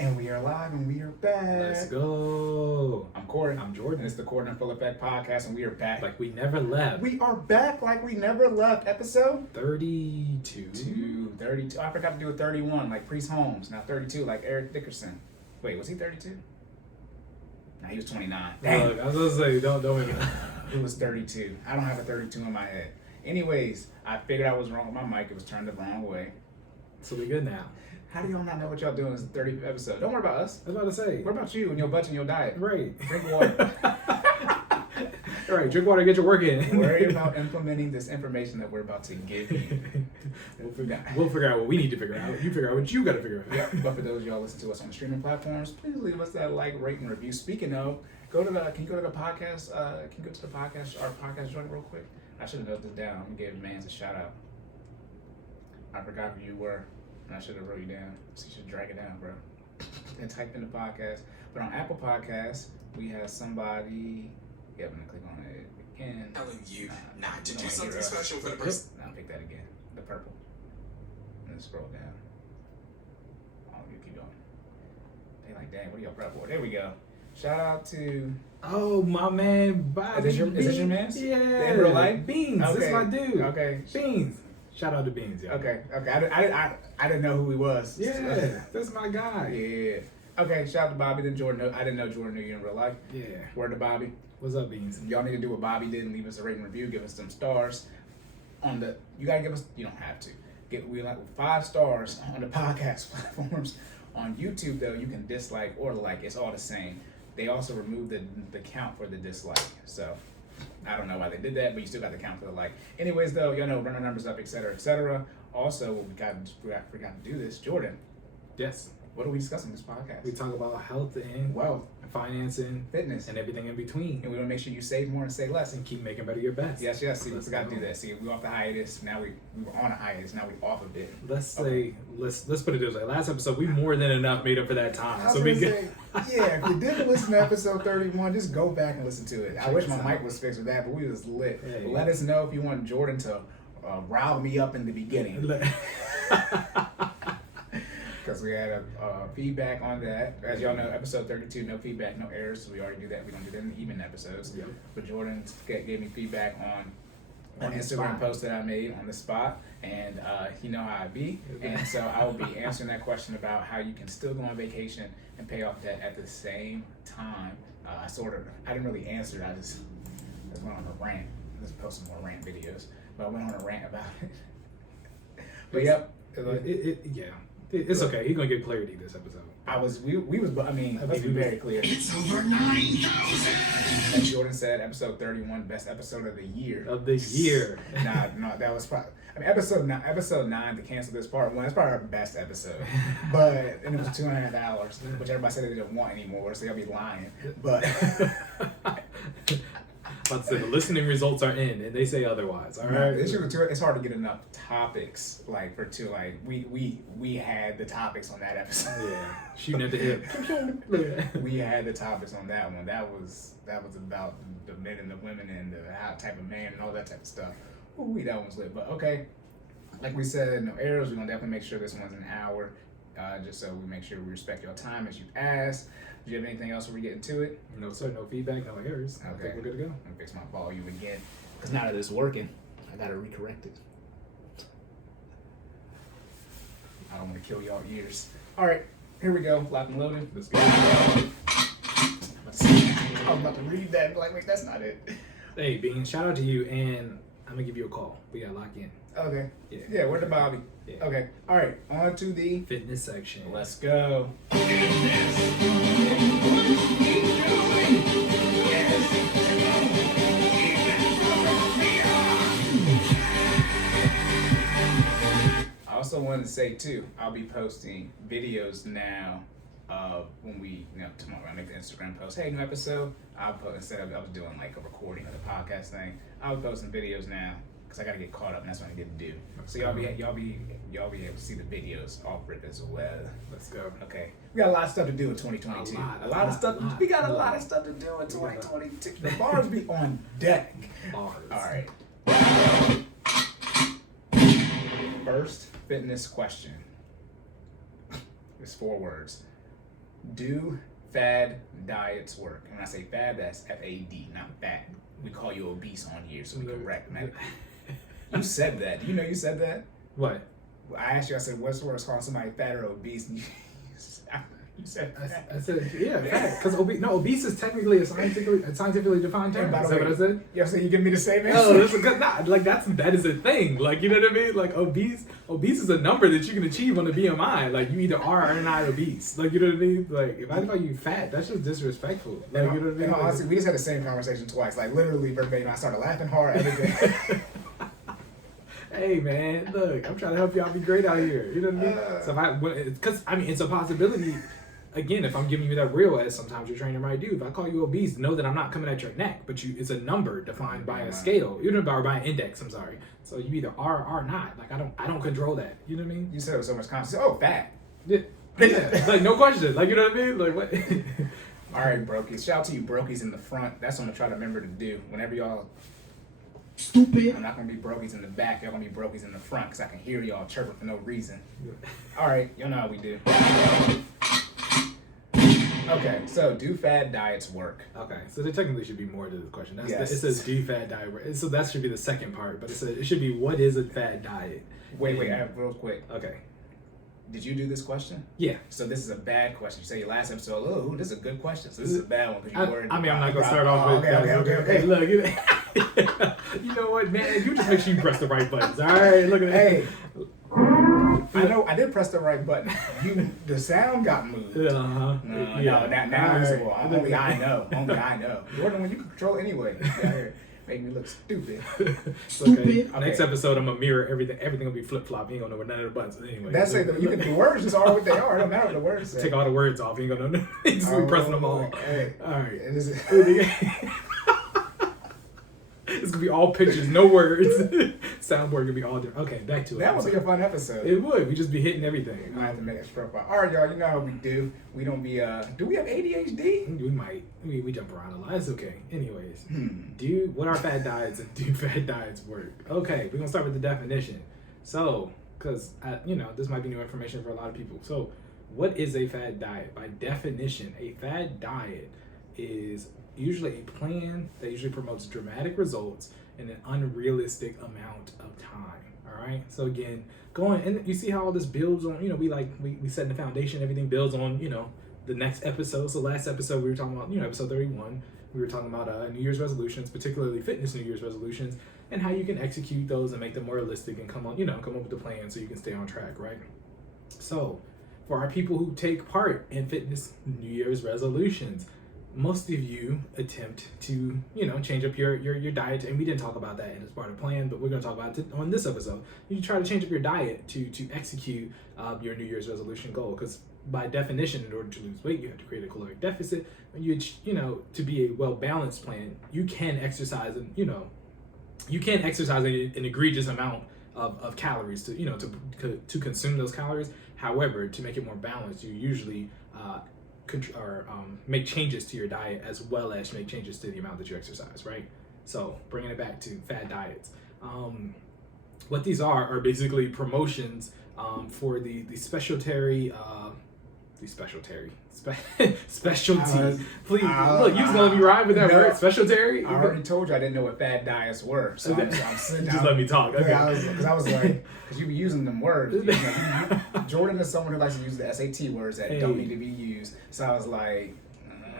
And we are live and we are back. Let's go. I'm Cory. I'm Jordan. And it's the Cordan Full Effect podcast, and we are back. Like we never left. We are back like we never left. Episode 32. 32. I forgot to do a 31, like Priest Holmes. Now 32, like Eric Dickerson. Wait, was he 32? Nah, he was 29. Dang. Look, I was gonna say, don't make it. It was 32. I don't have a 32 in my head. Anyways, I figured I was wrong with my mic. It was turned the wrong way. So we good now. How do y'all not know what y'all doing? It's the 30th episode. Don't worry about us. I was about to say. What about you and your budget and your diet? Right. Drink water. All right, drink water, get your work in. Worry about implementing this information that we're about to give you. We'll figure out what we need to figure out. You figure out what you got to figure out. Yeah, but for those of y'all listen to us on the streaming platforms, please leave us that like, rate, and review. Speaking of, can you go to the podcast? Can you go to the podcast, our podcast joint real quick? I should have noted this down. I'm gonna give Mans a shout out. I forgot who you were, and I should have wrote you down. So you should drag it down, bro. And type in the podcast. But on Apple Podcasts, we have somebody. Yeah, I'm gonna click on it again. Telling you not to do something special for the person. I'll pick that again. The purple. And then scroll down. Oh, you keep going. They like, dang, what are y'all prep for? There we go. Shout out to. Oh, my man, Bobby. Is this your man? Yeah. In real life? Beans. Okay. That's my dude. Okay. Beans. Shout out to Beans, yeah. Okay. I didn't know who he was. Yeah, that's my guy. Yeah. Okay. Shout out to Bobby. Then Jordan. I didn't know Jordan knew you in real life. Yeah. Word to Bobby. What's up, Beans? Y'all need to do what Bobby did and leave us a rating review. Give us some stars. You gotta give us. You don't have to. We like 5 stars on the podcast platforms. On YouTube though, you can dislike or like. It's all the same. They also removed the count for the dislike. So I don't know why they did that, but you still got the count for the like. Anyways though, y'all know run our numbers up, etc., etc. Also, forgot to do this. Jordan. Yes. What do we discuss on this podcast? We talk about health and wealth, financing, fitness, and everything in between. And we want to make sure you save more and save less. And keep making better your best. Yes. See, we forgot to do that. See, we off the hiatus. Now we were on a hiatus. Now we off a bit. Let's put it this way. Last episode, we more than enough made up for that time. If you didn't listen to episode 31, just go back and listen to it. I wish my mic was fixed with that, but we was lit. Hey. But let us know if you want Jordan to rile me up in the beginning. Because we had a feedback on that. As y'all know, episode 32, no feedback, no errors. So we already do that. We don't do that in the even episodes. Yep. But Jordan gave me feedback on an Instagram post that I made on the spot. And you know how I be. And so I will be answering that question about how you can still go on vacation and pay off debt at the same time. I didn't really answer it. I just went on a rant. Let's post some more rant videos. But I went on a rant about it. But yep. Yeah. It's okay. He's gonna get clarity this episode. Let's be very clear. It's over 9,000! As Jordan said, episode 31, best episode of the year. No, that was probably. Episode 9 to cancel this part 1. That's probably our best episode. And it was 2.5 hours, which everybody said they didn't want anymore, so they'll be lying. But. Let's say the listening results are in, and they say otherwise. All right. It's hard to get enough topics we had the topics on that episode. Yeah, shooting at the hip. We had the topics on that one. That was about the men and the women and the type of man and all that type of stuff. Ooh, that one's lit. But okay, like we said, no errors. We're gonna definitely make sure this one's an hour, just so we make sure we respect your time as you asked. Do you have anything else before we get into it? No, sir. No feedback, no errors. Okay. I think we're good to go. I'm gonna fix my volume again, because now that it's working, I gotta recorrect it. I don't want to kill y'all ears. All right, here we go. Lock and loaded. Let's go. I was about to read that, but wait, that's not it. Hey, Bean, shout out to you, and I'm gonna give you a call. We gotta lock in. Okay. Yeah. Where's the Bobby? Yeah. Okay. All right. On to the fitness section. Let's go. I also wanted to say too, I'll be posting videos now when tomorrow I make the Instagram post. Hey, new episode. I'll post instead of I was doing like a recording of the podcast thing. I'll be posting videos now because I gotta get caught up, and that's what I get to do. So y'all be able to see the videos off rip as well. Let's go. Okay, we got a lot of stuff to do in 2022. We got a lot of stuff to do in 2022. The bars be on deck. Bars. All right. First fitness question. It's 4 words. Do fad diets work? And when I say fad, that's F-A-D, not fat. We call you obese on here, so we correct, man. You said that. Do you know you said that? What? I asked you, I said, what's worse, calling somebody fat or obese? And you said fat. I said, yeah, fat. Because obese is technically a scientifically defined term. By Is the that way, what I said? You're saying you give me the same answer? No, this is good. Nah, like that is a thing. Like, you know what I mean? Like obese is a number that you can achieve on the BMI. Like you either are or not obese. Like, you know what I mean? Like if I call you fat, that's just disrespectful. Like, you know what I mean? And honestly, we just had the same conversation twice. Like literally verbatim. I started laughing hard. Everything. Hey man, look, I'm trying to help y'all be great out here. You know what I mean? So because it's a possibility. Again, if I'm giving you that real, as sometimes your trainer might do, if I call you obese, know that I'm not coming at your neck, but it's a number defined by a scale, or by an index. I'm sorry. So you either are or not. Like I don't control that. You know what I mean? You said it with so much confidence. Oh, fat. Yeah. Like no question. Like, you know what I mean? Like what? All right, brokies. Shout out to you, brokies in the front. That's what I'm gonna try to remember to do whenever y'all. Stupid. I'm not gonna be brokies in the back. Y'all gonna be brokies in the front because I can hear y'all chirping for no reason. All right, y'all know how we do. Okay, so do fad diets work? Okay, so there technically should be more to this question. Yes. It says do fad diet work. So that should be the second part, but it should be what is a fad diet? Wait, I have real quick. Okay. Did you do this question? Yeah. So this is a bad question. You say your last episode, oh, this is a good question. So this is a bad one because you worried. I mean, I'm not gonna start off with Okay. Hey, look, you know what, man? You just make sure you press the right buttons. All right, look at that. Hey, I know I did press the right button. The sound got moved. Now Well, only I know. You're the one you can control anyway. Make me look stupid. Okay. Next episode, I'm gonna mirror everything. Everything will be flip flop. You ain't gonna know where none of the buttons. Anyway, That's it. You can. The words just are what they are. It don't matter what the words say. Take all the words off. You ain't gonna know. Just be pressing them all. Hey, all right. It's gonna be all pictures, no words. Soundboard gonna be all different. Okay, back to it. That would be a fun episode. It would. We just be hitting everything. I have to make a profile. All right, y'all. You know how we do. We don't be. Do we have ADHD? We might. We jump around a lot. It's okay. Anyways, what are fad diets and do fad diets work? Okay, we're gonna start with the definition. So, because this might be new information for a lot of people. So, what is a fad diet? By definition, a fad diet is usually a plan that usually promotes dramatic results in an unrealistic amount of time. All right. So again, and you see how all this builds on. We set the foundation. Everything builds on. The next episode. So last episode we were talking about. Episode 31. We were talking about New Year's resolutions, particularly fitness New Year's resolutions, and how you can execute those and make them more realistic and come up with a plan so you can stay on track. Right. So for our people who take part in fitness New Year's resolutions, most of you attempt to, change up your diet, and we didn't talk about that as part of the plan, but we're going to talk about it on this episode. You try to change up your diet to execute your New Year's resolution goal, because by definition, in order to lose weight, you have to create a caloric deficit. And to be a well-balanced plan, you can exercise an egregious amount of calories to consume those calories. However, to make it more balanced, you usually make changes to your diet as well as make changes to the amount that you exercise, right? So bringing it back to fad diets, what these are basically promotions for the specialty. Please look, you was gonna be right with that word, specialty. I already told you I didn't know what fad diets were, so I'm sitting down. Just let me talk. Okay. Because I was like, because you be using them words. Jordan is someone who likes to use the SAT words that don't need to be used. So I was like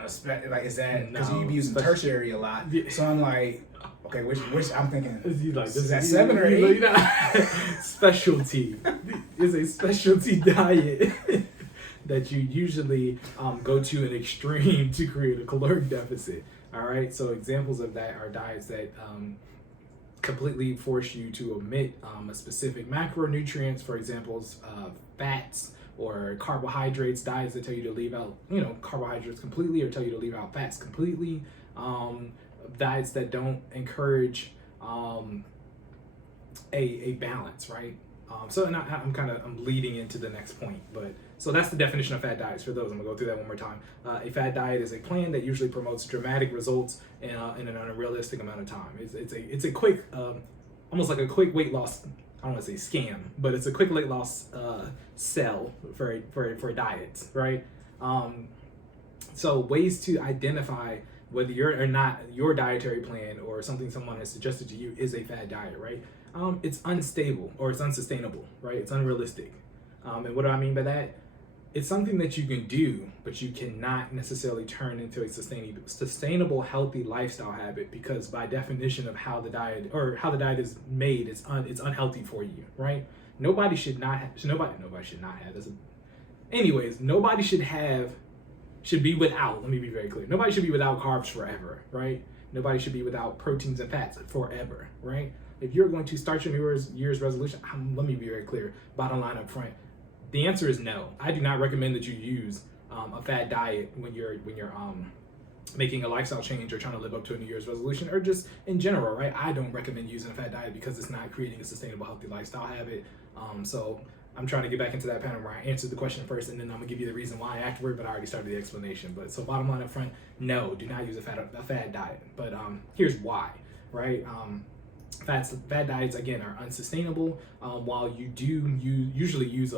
is that because you be using tertiary a lot? So I'm like, okay, which I'm thinking is that 7 or 8? Specialty is a specialty diet that you usually go to an extreme to create a caloric deficit. All right, so examples of that are diets that completely force you to omit a specific macronutrients, for example, fats or carbohydrates, diets that tell you to leave out carbohydrates completely or tell you to leave out fats completely, diets that don't encourage a balance, right? I'm leading into the next point, but so that's the definition of fad diets. For those, I'm gonna go through that one more time. A fad diet is a plan that usually promotes dramatic results in an unrealistic amount of time. It's a quick, almost like a quick weight loss. I don't want to say scam, but it's a quick weight loss sell for diets, right? So ways to identify whether you're or not your dietary plan or something someone has suggested to you is a fad diet, right? It's unstable or it's unsustainable, right? It's unrealistic. And what do I mean by that? It's something that you can do, but you cannot necessarily turn into a sustainable, healthy lifestyle habit, because by definition of how the diet is made, it's unhealthy for you, right? Nobody should be without, let me be very clear. Nobody should be without carbs forever, right? Nobody should be without proteins and fats forever, right? If you're going to start your New Year's resolution, let me be very clear, bottom line up front, the answer is no. I do not recommend that you use a fad diet when you're making a lifestyle change or trying to live up to a New Year's resolution, or just in general, right? I don't recommend using a fad diet because it's not creating a sustainable, healthy lifestyle habit. So I'm trying to get back into that pattern where I answered the question first and then I'm gonna give you the reason why afterward, but I already started the explanation. But so bottom line up front, no, do not use a fad diet. But here's why, right? Fad diets, again, are unsustainable. While you usually lose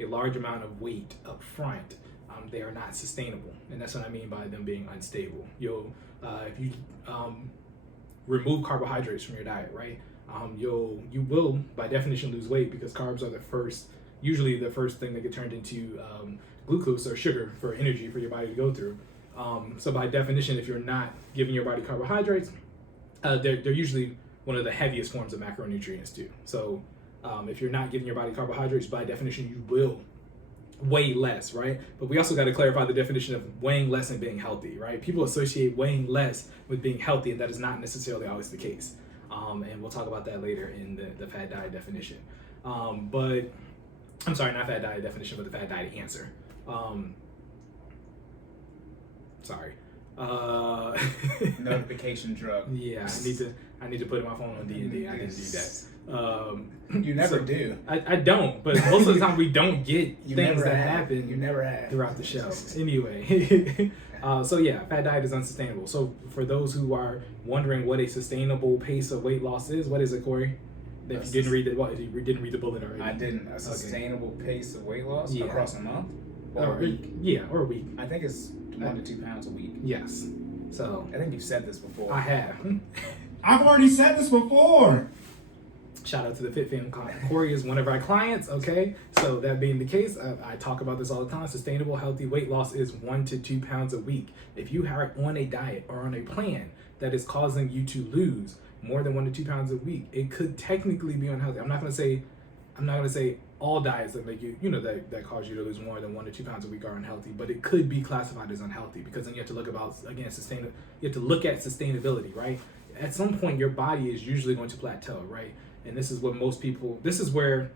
a large amount of weight up front, they are not sustainable, and that's what I mean by them being unstable. If you remove carbohydrates from your diet, right, you will by definition lose weight, because carbs are usually the first thing that get turned into glucose or sugar for energy for your body to go through. So by definition, if you're not giving your body carbohydrates, they're usually one of the heaviest forms of macronutrients too. So if you're not giving your body carbohydrates, by definition, you will weigh less, right? But we also got to clarify the definition of weighing less and being healthy, right? People associate weighing less with being healthy, and that is not necessarily always the case. And we'll talk about that later in the fad diet definition. But I'm sorry, not fad diet definition, but the fad diet answer. Notification drug. Yeah, I need to put my phone on D&D. I didn't do that. You never do. I don't, but most of the time we don't get things that happen. You never have throughout the show. Anyway, so yeah, fad diet is unsustainable. So for those who are wondering what a sustainable pace of weight loss is, what is it, Corey? If you didn't read the bullet already. I didn't. A sustainable pace of weight loss across a month or a week. Yeah, or a week. I think it's 1 to 2 pounds a week. Yes. So I think you've said this before. I have. I've already said this before. Shout out to the Fit Fam client. Cory is one of our clients, okay? So that being the case, I talk about this all the time. Sustainable, healthy weight loss is 1 to 2 pounds a week. If you are on a diet or on a plan that is causing you to lose more than 1 to 2 pounds a week, it could technically be unhealthy. I'm not gonna say all diets that make you, that cause you to lose more than 1 to 2 pounds a week are unhealthy, but it could be classified as unhealthy, because then you have to look you have to look at sustainability, right? At some point, your body is usually going to plateau, right? And this is where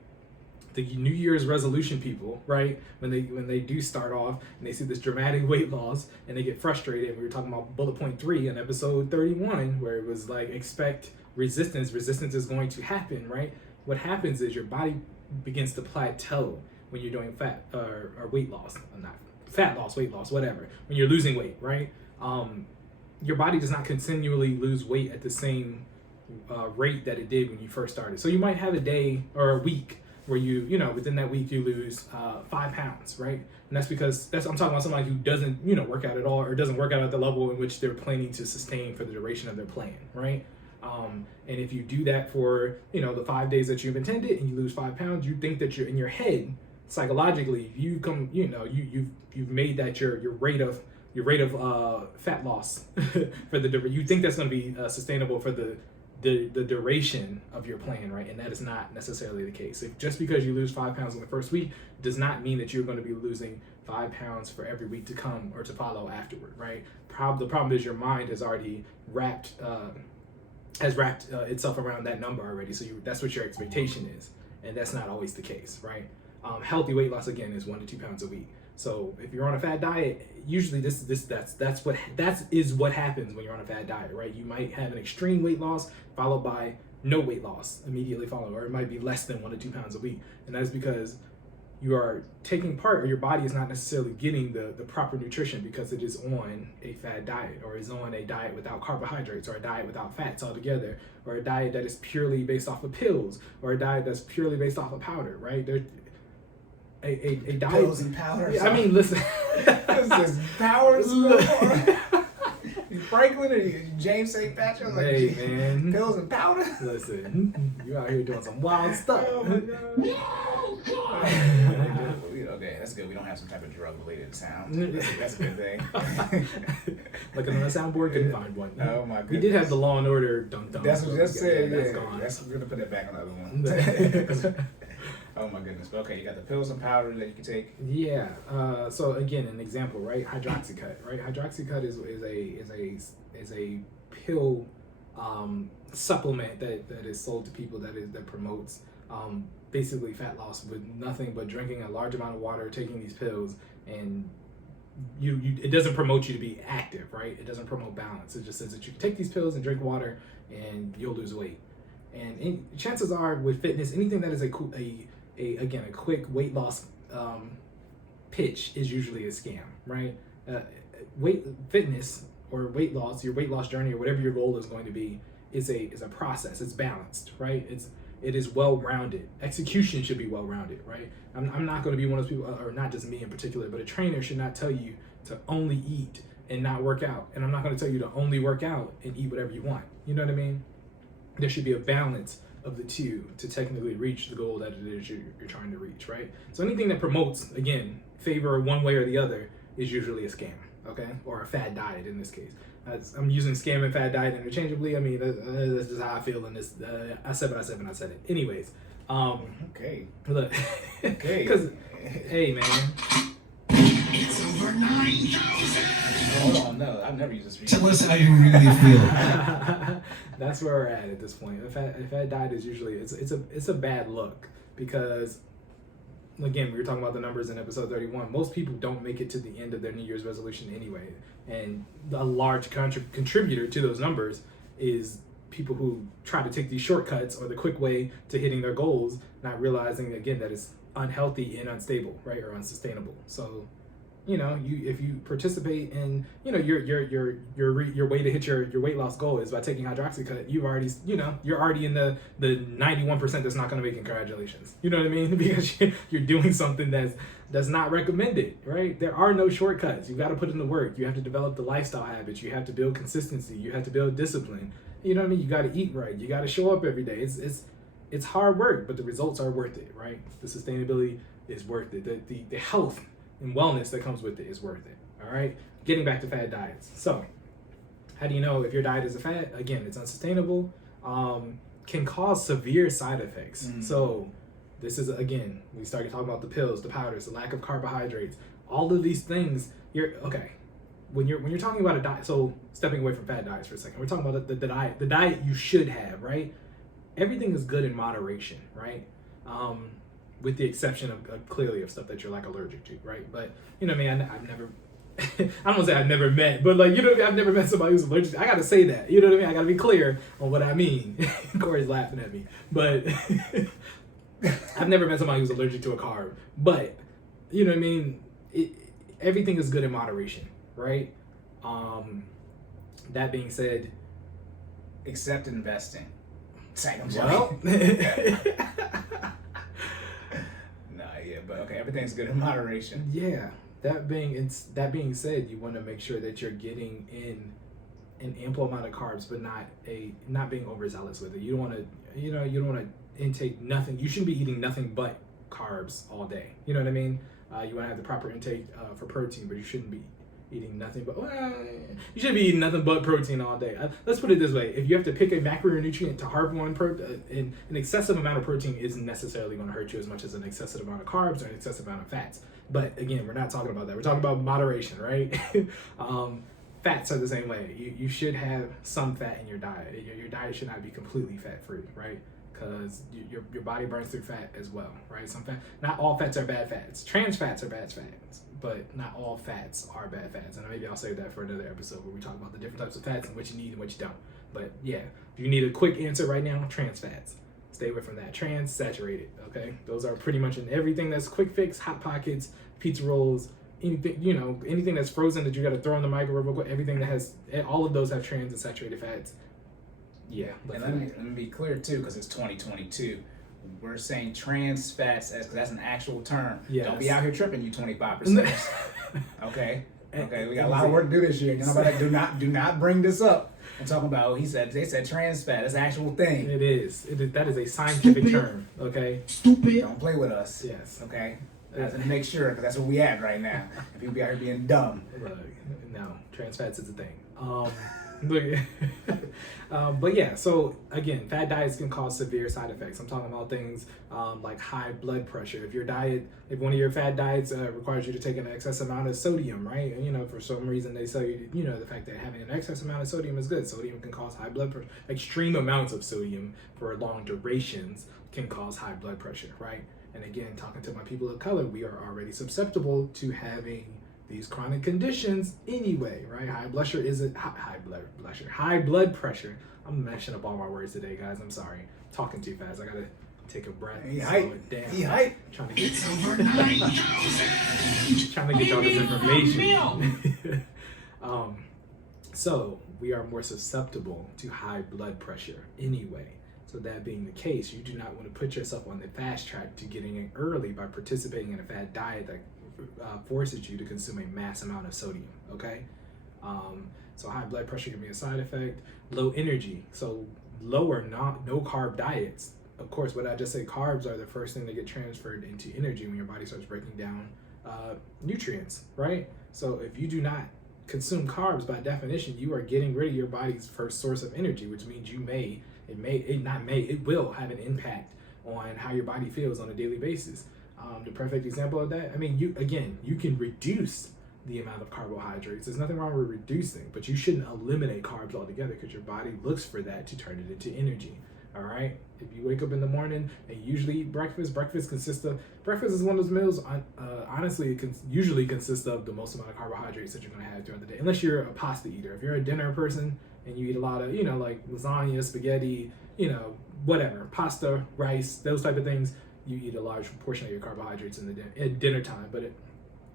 the New Year's resolution people, right, when they do start off and they see this dramatic weight loss and they get frustrated. We were talking about bullet point 3 in episode 31, where it was like, expect resistance. Resistance is going to happen, right? What happens is your body begins to plateau when you're doing fat or weight loss, not fat loss, weight loss, whatever. When you're losing weight, right? Your body does not continually lose weight at the same rate that it did when you first started. So you might have a day or a week where within that week you lose 5 pounds, right? And that's because I'm talking about somebody who doesn't, work out at all, or doesn't work out at the level in which they're planning to sustain for the duration of their plan, right? And if you do that for, the 5 days that you've intended and you lose 5 pounds, you think that you're in your head, psychologically, you've made that your rate of fat loss for you think that's going to be sustainable for the duration of your plan, right? And that is not necessarily the case. Just because you lose 5 pounds in the first week does not mean that you're going to be losing 5 pounds for every week to come or to follow afterward, right? The problem is your mind has already wrapped itself around that number already. So that's what your expectation is, and that's not always the case, right? Healthy weight loss, again, is 1 to 2 pounds a week. So if you're on a fad diet, usually that's what happens when you're on a fad diet, right? You might have an extreme weight loss followed by no weight loss immediately followed, or it might be less than 1 to 2 pounds a week. And that is because you are taking part, or your body is not necessarily getting the proper nutrition because it is on a fad diet, or is on a diet without carbohydrates, or a diet without fats altogether, or a diet that is purely based off of pills, or a diet that's purely based off of powder, right? a diet. Pills and powders. Yeah, I mean, listen. This is powers. Franklin or James St. Patrick? Like, Hey, man. Pills and powder? Listen, you out here doing some wild stuff. Oh my God. Okay, that's good. We don't have some type of drug-related sound. That's a good thing. Looking on the soundboard, couldn't find one. Oh my goodness. We did have the Law and Order dunk. That's what I just said. That's Yeah, gone. we're gonna put that back on the other one. Oh my goodness. But okay, you got the pills and powder that you can take. Yeah. So again, an example, right? Hydroxycut, right? Hydroxycut is a pill supplement that is sold to people that promotes basically fat loss with nothing but drinking a large amount of water, taking these pills, and you it doesn't promote you to be active, right? It doesn't promote balance. It just says that you can take these pills and drink water and you'll lose weight. And chances are with fitness, anything that is a quick weight loss pitch is usually a scam, right? Fitness or weight loss, your weight loss journey or whatever your goal is going to be is a process. It's balanced, right? It is well-rounded. Execution should be well-rounded, right? I'm not going to be one of those people, or not just me in particular, but a trainer should not tell you to only eat and not work out. And I'm not going to tell you to only work out and eat whatever you want. You know what I mean? There should be a balance of the two to technically reach the goal that it is you're trying to reach, right? So anything that promotes, again, favor one way or the other is usually a scam, okay? Or a fad diet in this case. I'm using scam and fad diet interchangeably. I mean, that's just how I feel in this. I said what I said when I said it. Anyways. Okay. Look. Okay. Because, hey, man. It's over 9,000! Hold on, no, I've never used this feature. Tell us how you really feel. That's where we're at this point. A fad diet is usually, it's a bad look because, again, we were talking about the numbers in episode 31. Most people don't make it to the end of their New Year's resolution anyway. And a large contributor to those numbers is people who try to take these shortcuts or the quick way to hitting their goals, not realizing, again, that it's unhealthy and unstable, right, or unsustainable. So, if you participate in, your way to hit your weight loss goal is by taking Hydroxycut, you're already in the 91% that's not going to make it. Congratulations. You know what I mean? Because you're doing something that's not recommended, right? There are no shortcuts. You got to put in the work. You have to develop the lifestyle habits. You have to build consistency. You have to build discipline. You know what I mean? You got to eat right. You got to show up every day. It's hard work, but the results are worth it, right? The sustainability is worth it. The health and wellness that comes with it is worth it. All right. Getting back to fad diets. So, how do you know if your diet is a fad? Again, it's unsustainable. Can cause severe side effects. Mm-hmm. So, this is, again, we started talking about the pills, the powders, the lack of carbohydrates, all of these things. When you're talking about a diet. So, stepping away from fad diets for a second, we're talking about the diet you should have, right? Everything is good in moderation, right? With the exception of clearly of stuff that you're like allergic to, right? But I've never, I don't want to say I've never met, but I've never met somebody who's allergic to, I got to say that, you know what I mean? I got to be clear on what I mean. Corey's laughing at me, but I've never met somebody who's allergic to a carb, but you know what I mean? Everything is good in moderation, right? That being said, except investing. Well, but okay, everything's good in moderation. Yeah. That being said, you want to make sure that you're getting in an ample amount of carbs, but not being overzealous with it. You don't want to intake nothing. You shouldn't be eating nothing but carbs all day. You know what I mean? You want to have the proper intake for protein, but you shouldn't be eating nothing but you should be eating nothing but protein all day. Let's put it this way: if you have to pick a macronutrient to harp on, an excessive amount of protein isn't necessarily going to hurt you as much as an excessive amount of carbs or an excessive amount of fats. But again, we're not talking about that. We're talking about moderation, right? Fats are the same way. You should have some fat in your diet. Your diet should not be completely fat free, right? Because your body burns through fat as well, right? Not all fats are bad fats. Trans fats are bad fats, but not all fats are bad fats. And maybe I'll save that for another episode where we talk about the different types of fats and what you need and what you don't. But yeah, if you need a quick answer right now, trans fats. Stay away from that. Trans, saturated, okay? Those are pretty much in everything that's quick fix, Hot Pockets, pizza rolls, anything that's frozen that you got to throw in the microwave, everything that has, all of those have trans and saturated fats. Yeah. And let me be clear too, because it's 2022. We're saying trans fats as because that's an actual term. Yes. Don't be out here tripping, you 25%. Okay. Okay. We got a lot of work to do this year. You know, but do not bring this up and talk about. They said trans fat. That's an actual thing. It is. That is a scientific term. Okay. Stupid. Don't play with us. Yes. Okay. That's to make sure because that's where we at right now. And people be out here being dumb. Look, no, trans fats is a thing. But yeah, so again, fad diets can cause severe side effects. I'm talking about things like high blood pressure. If one of your fad diets requires you to take an excess amount of sodium, right? And you know, for some reason they tell you, you know, the fact that having an excess amount of sodium is good. Sodium can cause high blood pressure. Extreme amounts of sodium for long durations can cause high blood pressure, right? And again, talking to my people of color, we are already susceptible to having these chronic conditions anyway, right? High blood pressure. I'm mashing up all my words today, guys. I'm sorry. Talking too fast. I gotta take a breath and slow it down. Trying to get Over 9,000. trying to get y'all this information. So we are more susceptible to high blood pressure anyway. So that being the case, you do not want to put yourself on the fast track to getting it early by participating in a fad diet that forces you to consume a mass amount of sodium, okay? So high blood pressure can be a side effect. Low energy, so lower no carb diets. Of course, what I just say, carbs are the first thing that get transferred into energy when your body starts breaking down nutrients, right? So if you do not consume carbs, by definition, you are getting rid of your body's first source of energy, which means it will have an impact on how your body feels on a daily basis. The perfect example of that, I mean, you can reduce the amount of carbohydrates. There's nothing wrong with reducing, but you shouldn't eliminate carbs altogether because your body looks for that to turn it into energy. All right. If you wake up in the morning and usually eat breakfast, breakfast is one of those meals. Honestly, it usually consists of the most amount of carbohydrates that you're going to have throughout the day, unless you're a pasta eater. If you're a dinner person and you eat a lot of, you know, like lasagna, spaghetti, you know, whatever, pasta, rice, those type of things, you eat a large portion of your carbohydrates at dinner time. But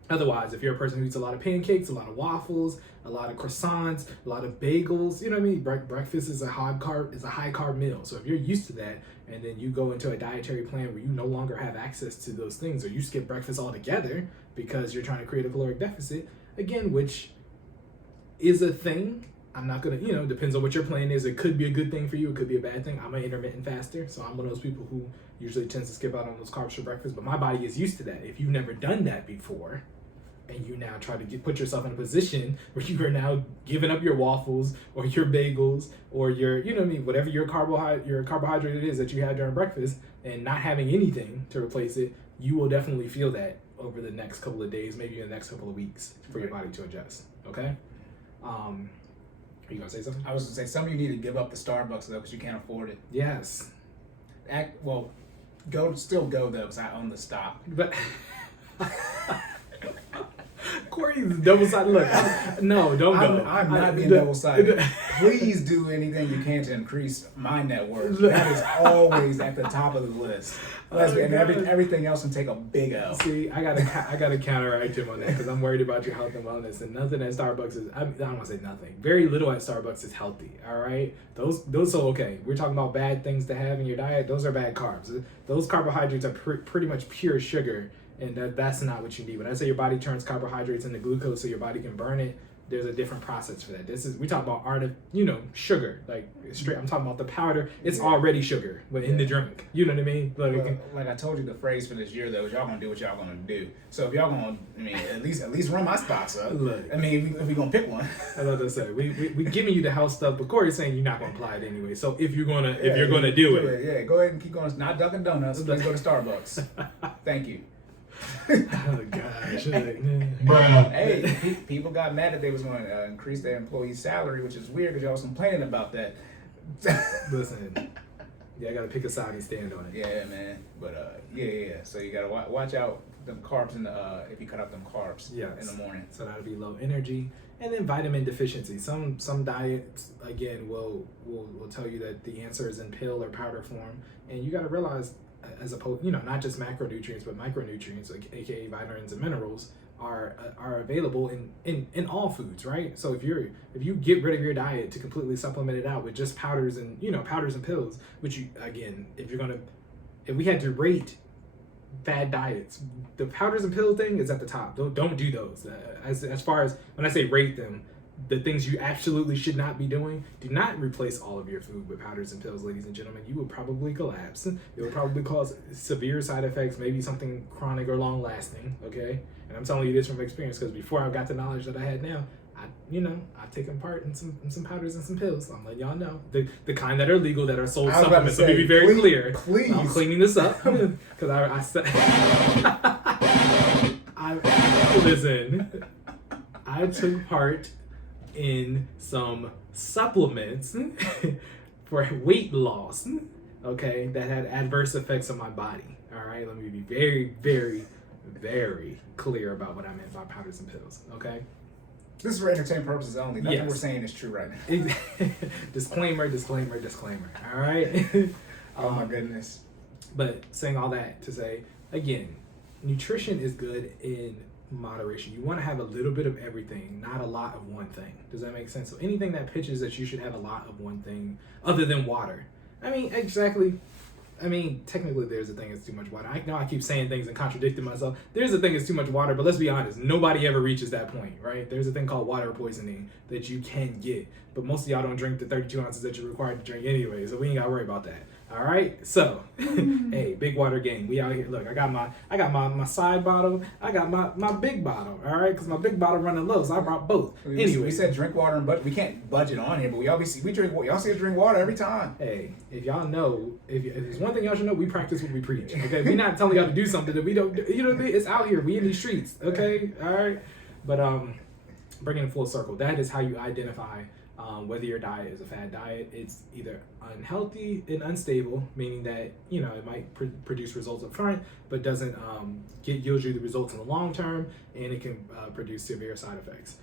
otherwise, if you're a person who eats a lot of pancakes, a lot of waffles, a lot of croissants, a lot of bagels, you know what I mean? Breakfast is a high carb meal. So if you're used to that, and then you go into a dietary plan where you no longer have access to those things, or you skip breakfast altogether because you're trying to create a caloric deficit, again, which is a thing. I'm not gonna, depends on what your plan is. It could be a good thing for you. It could be a bad thing. I'm an intermittent faster, so I'm one of those people who usually tends to skip out on those carbs for breakfast, but my body is used to that. If you've never done that pose and you now try to put yourself in a position where you are now giving up your waffles or your bagels or your, whatever your carbohydrate it is that you had during breakfast and not having anything to replace it, you will definitely feel that over the next couple of days, maybe in the next couple of weeks for your body to adjust. Okay? Are you gonna say something? I was gonna say some of you need to give up the Starbucks though because you can't afford it. Yes. Still go though because I own the stock. But Corey's double-sided. Look, no, don't go. I'm not being double-sided. Please do anything you can to increase my net worth. That is always at the top of the list. And everything else can take a big L. See, I gotta counteract him on that because I'm worried about your health and wellness. And nothing at Starbucks is, I don't want to say nothing. Very little at Starbucks is healthy. All right, those are okay. We're talking about bad things to have in your diet. Those are bad carbs. Those carbohydrates are pretty much pure sugar. And that's not what you need. When I say your body turns carbohydrates into glucose so your body can burn it, there's a different process for that. We talk about sugar, like straight. I'm talking about the powder. It's already sugar, but in the drink. You know what I mean? Like I told you, the phrase for this year though is y'all gonna do what y'all gonna do. So if y'all gonna, at least run my stocks up. Look, if we gonna pick one. I love to say we giving you the house stuff, but Corey's saying you're not gonna apply it anyway. So if you're gonna do it, yeah, go ahead and keep going. Not Dunkin' Donuts. Let's go to Starbucks. Thank you. Oh gosh. Hey, people got mad that they was going to increase their employee's salary, which is weird because y'all was complaining about that. Listen, I gotta pick a side and stand on it. Yeah, man. But yeah. So you gotta watch out them carbs if you cut out them carbs in the morning. So that'll be low energy, and then vitamin deficiency. Some diets again will tell you that the answer is in pill or powder form, and you gotta realize, as opposed, not just macronutrients but micronutrients, like aka vitamins and minerals, are available in all foods, right? So if you get rid of your diet to completely supplement it out with just powders and pills, which you, again, if you're gonna if we had to rate fad diets, the powders and pill thing is at the top. Don't do those. As far as when I say rate them, the things you absolutely should not be doing, do not replace all of your food with powders and pills, ladies and gentlemen. You will probably collapse. It will probably cause severe side effects, maybe something chronic or long lasting, okay? And I'm telling you this from experience, because before I got the knowledge that I had now, I've taken part in some powders and some pills. I'm letting y'all know. The kind that are legal, that are sold supplements. Let me be very clear. Please. I'm cleaning this up, because I said, listen, I took part in some supplements for weight loss, okay, that had adverse effects on my body. All right, let me be very, very, very clear about what I meant by powders and pills, okay? This is for entertainment purposes only. Nothing Yes. we're saying is true right now. Disclaimer, all right? Oh my goodness. But saying all that to say, again, nutrition is good in moderation. You want to have a little bit of everything, not a lot of one thing. Does that make sense? So anything that pitches that you should have a lot of one thing other than water. Technically there's a thing that's too much water. I know I keep saying things and contradicting myself. There's a thing that's too much water, but let's be honest, nobody ever reaches that point, right? There's a thing called water poisoning that you can get, but most of y'all don't drink the 32 ounces that you're required to drink anyway, so we ain't gotta worry about that. All right, so hey, big water gang, we out here. Look, I got my side bottle, I got my big bottle. All right, because my big bottle running low, so I brought both. Anyway, we said drink water, but we can't budget on here. But we drink. Y'all see us drink water every time. Hey, if y'all know, if there's one thing y'all should know, we practice what we preach. Okay, we're not telling y'all to do something that we don't. You know what I mean? It's out here. We in these streets. Okay, all right. But bringing it full circle, that is how you identify. Whether your diet is a fad diet, it's either unhealthy and unstable, meaning that it might produce results up front, but doesn't yield you the results in the long term, and it can produce severe side effects.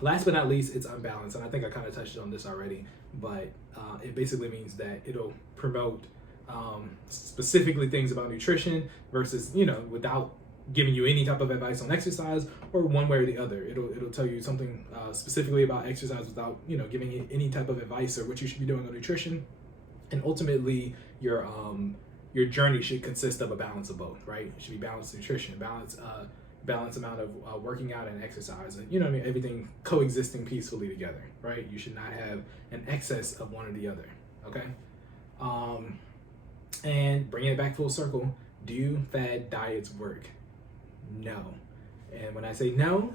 Last but not least, it's unbalanced, and I think I kind of touched on this already, but it basically means that it'll promote specifically things about nutrition versus without giving you any type of advice on exercise, or one way or the other. It'll tell you something specifically about exercise without giving you any type of advice or what you should be doing on nutrition. And ultimately, your journey should consist of a balance of both, right? It should be balanced nutrition, balanced amount of working out and exercise, and everything coexisting peacefully together, right? You should not have an excess of one or the other, okay? And bringing it back full circle, do fad diets work? No. And when I say no,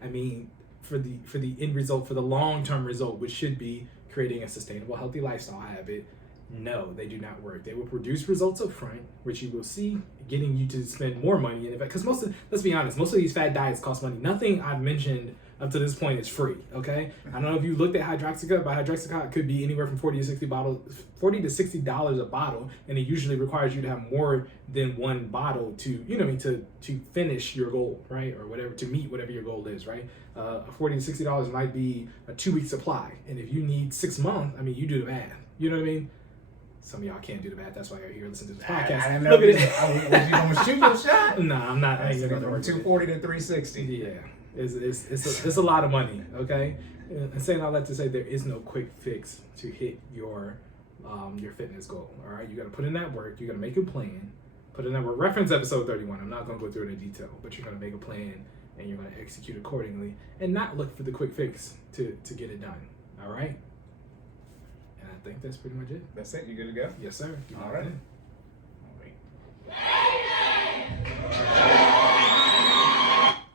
I mean for the end result, for the long-term result, which should be creating a sustainable, healthy lifestyle habit, no, they do not work. They will produce results up front, which you will see getting you to spend more money. And because let's be honest, most of these fad diets cost money. Nothing I've mentioned up to this point is free, okay? I don't know if you looked at Hydroxycut, but Hydroxycut could be anywhere from $40 to $60 a bottle, and it usually requires you to have more than one bottle to, to finish your goal, right? Or whatever, to meet whatever your goal is, right? $40 to $60 might be a 2-week supply, and if you need 6 months, you do the math, you know what I mean? Some of y'all can't do the math. That's why you're here listening to this podcast. I didn't know. Look at it. Was you gonna shoot your shot? Nah, I'm not. I ain't gonna From 240 to 360. Yeah, it's a lot of money. Okay, and saying all that to say, there is no quick fix to hit your fitness goal. All right, you got to put in that work. You got to make a plan. Put in that work. Reference episode 31. I'm not gonna go through it in detail, but you're gonna make a plan and you're gonna execute accordingly, and not look for the quick fix to get it done. All right. I think that's pretty much it. That's it. You good to go? Yes, sir. All right.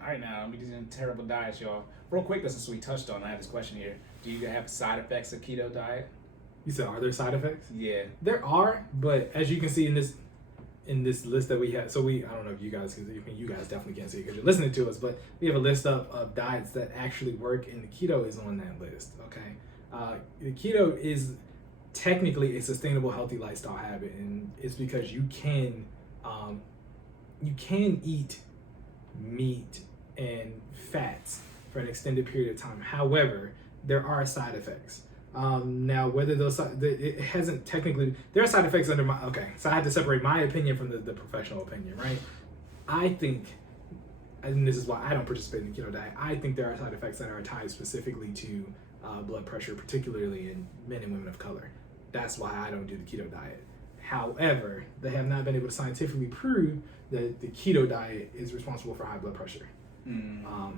All right, now I'm using terrible diets, y'all. Real quick, since we touched on, I have this question here. Do you have side effects of keto diet? You said, are there side effects? Yeah. There are, but as you can see in this list that we have, so I don't know if you guys definitely can't see it because you're listening to us, but we have a list of diets that actually work, and the keto is on that list. Okay, the keto is technically a sustainable, healthy lifestyle habit, and it's because you can eat meat and fats for an extended period of time. However, there are side effects. Now, whether it hasn't technically, there are side effects under my, okay, so I had to separate my opinion from the professional opinion, right? I think, and this is why I don't participate in the keto diet, I think there are side effects that are tied specifically to blood pressure, particularly in men and women of color. That's why I don't do the keto diet. However, they have not been able to scientifically prove that the keto diet is responsible for high blood pressure.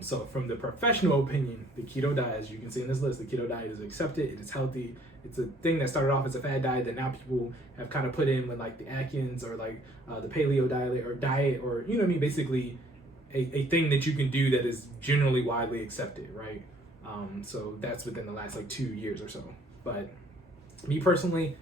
So from the professional opinion, the keto diet, as you can see in this list, the keto diet is accepted, it is healthy. It's a thing that started off as a fad diet that now people have kind of put in with like the Atkins or like the paleo diet or you know what I mean, basically a thing that you can do that is generally widely accepted, right? So that's within the last like 2 years or so. But me personally,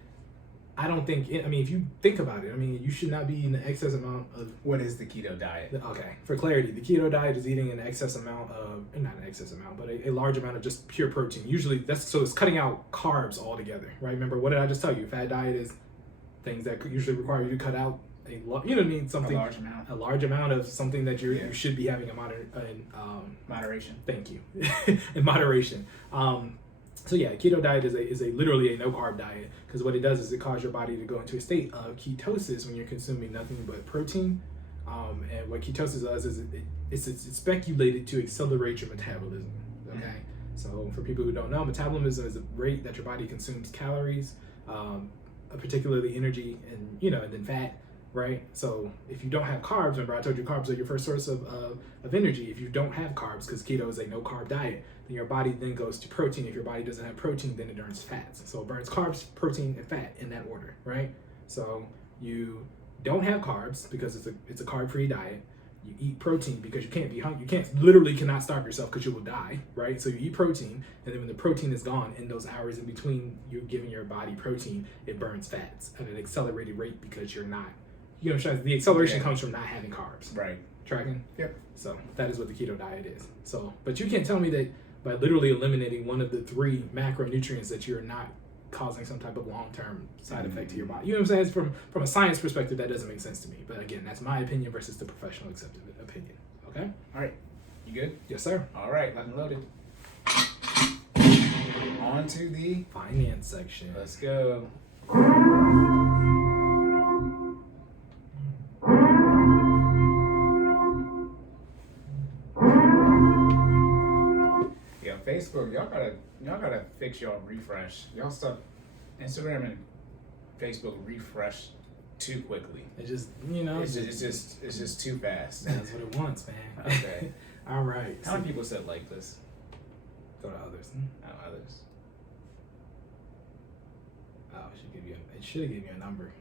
I don't think, if you think about it, you should not be eating an excess amount of... What is the keto diet? Okay, for clarity, the keto diet is eating an excess amount of, not an excess amount, but a large amount of just pure protein. Usually, so it's cutting out carbs altogether, right? Remember, what did I just tell you? Fad diet is things that usually require you to cut out something... A large amount of something that you should be having moderation. Thank you. In moderation. So yeah, keto diet is literally a no carb diet, because what it does is it causes your body to go into a state of ketosis when you're consuming nothing but protein. And what ketosis does is it's speculated to accelerate your metabolism. Okay, so for people who don't know, metabolism is a rate that your body consumes calories, particularly energy, and then fat. Right? So if you don't have carbs, remember I told you carbs are your first source of energy. If you don't have carbs, because keto is a no carb diet, then your body then goes to protein. If your body doesn't have protein, then it burns fats. So it burns carbs, protein, and fat in that order, right? So you don't have carbs because it's a carb-free diet. You eat protein because you can't be hungry. You literally cannot starve yourself because you will die, right? So you eat protein, and then when the protein is gone, in those hours in between you giving your body protein, it burns fats at an accelerated rate because you're not. The acceleration comes from not having carbs. Right. Tracking? Yep. So that is what the keto diet is. So, but you can't tell me that by literally eliminating one of the 3 macronutrients that you're not causing some type of long-term side effect to your body. You know what I'm saying? From a science perspective, that doesn't make sense to me. But again, that's my opinion versus the professional accepted opinion. Okay? All right. You good? Yes, sir. All right. Locked and loaded. On to the finance section. Let's go. Facebook, y'all gotta fix y'all refresh. Y'all stop Instagram and Facebook refresh too quickly. It just it's just too fast. That's what it wants, man. Okay. All right. How many people said like this? Go to others. Others. Oh, it should have given you a number.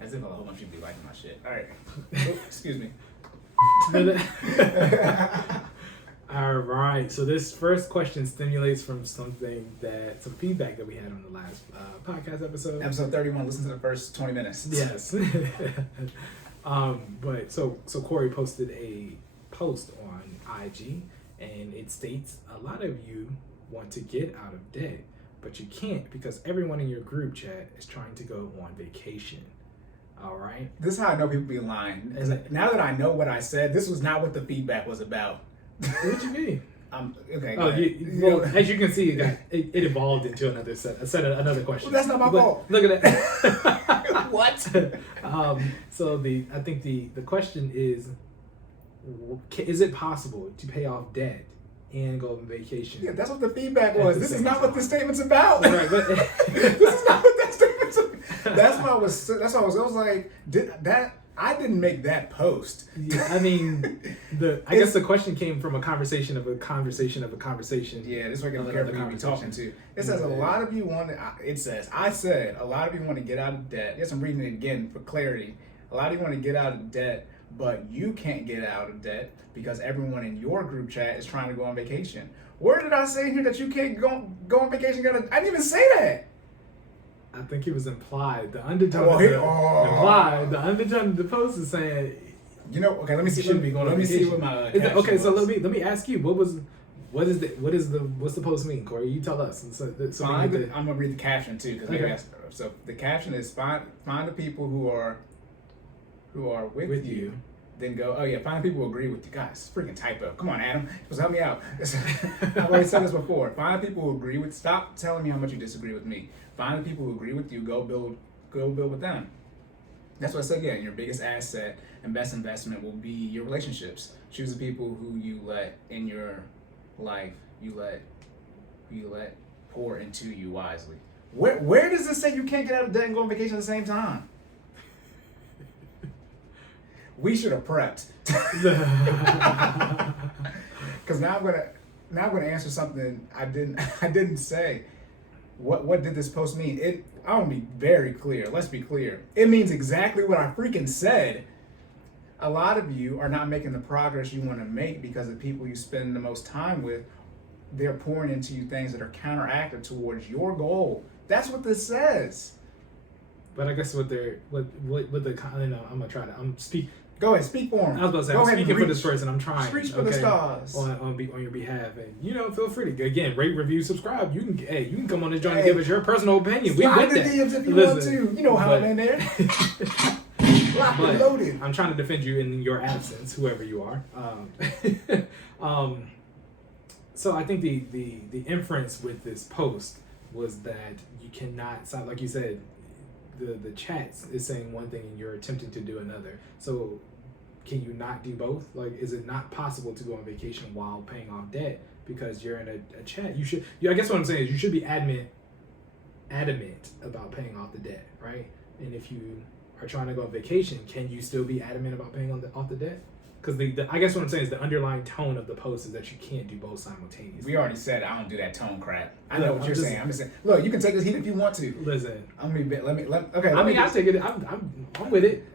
As if a whole bunch of people be liking my shit. All right. Excuse me. All right, so this first question stimulates from some feedback that we had on the last podcast episode. Episode 31. Listen to the first 20 minutes. Yes. But so Cory posted a post on IG, and it states a lot of you want to get out of debt, but you can't because everyone in your group chat is trying to go on vacation. All right. This is how I know people be lying. Now that I know what I said, this was not what the feedback was about. What you mean? Okay. Well, as you can see, it evolved into another another question. Well, that's not my fault. Look at that. What? So I think the question is it possible to pay off debt and go on vacation? Yeah, that's what the feedback was. This is not what this statement's about. Right, but this is not what that statement's about. That's why I was like, I didn't make that post. Yeah, I guess the question came from a conversation of a conversation. Yeah, this is what you're talking to. It says a lot of you want to, I said a lot of you want to get out of debt. Yes, I'm reading it again for clarity. A lot of you want to get out of debt, but you can't get out of debt because everyone in your group chat is trying to go on vacation. Where did I say here that you can't go on vacation? I didn't even say that. I think it was implied. The undertone implied. The undertone of the post is saying, okay. Let me see. Let me see what my okay. So let me ask you, what's the post mean, Cory? You tell us. I'm gonna read the caption too because so the caption is find the people who are with you. Then go, find people who agree with you. Guys, freaking typo. Come on, Adam. Just help me out. I've already said this before. Find people who agree with, stop telling me how much you disagree with me. Find the people who agree with you, go build with them. That's what I said again. Your biggest asset and best investment will be your relationships. Choose the people who you let in your life, you let pour into you wisely. Where does it say you can't get out of debt and go on vacation at the same time? We should have prepped. Because now I'm gonna answer something I didn't say. What did this post mean? I want to be very clear. Let's be clear. It means exactly what I freaking said. A lot of you are not making the progress you want to make because the people you spend the most time with, they're pouring into you things that are counteractive towards your goal. That's what this says. But I guess what the I'm gonna try to speak. Go ahead, speak for him. I was about to say, Go I'm ahead speaking for this person. I'm trying. Reach for the stars. On your behalf, and feel free to again rate, review, subscribe. You can come on this joint and give us your personal opinion. We Slide with the that. DMs if you want to. You know how I'm in there. Locked and loaded. I'm trying to defend you in your absence, whoever you are. So I think the inference with this post was that you cannot, like you said, the chat is saying one thing and you're attempting to do another. So can you not do both? Like, is it not possible to go on vacation while paying off debt because you're in a chat? You should. I guess what I'm saying is you should be adamant about paying off the debt, right? And if you are trying to go on vacation, can you still be adamant about paying off the debt? Because I guess what I'm saying is the underlying tone of the post is that you can't do both simultaneously. We already said I don't do that tone crap. I know what you're saying. I'm just saying. Look, you can take this heat if you want to. Listen, I'm gonna be. I'll take it. I'm with it.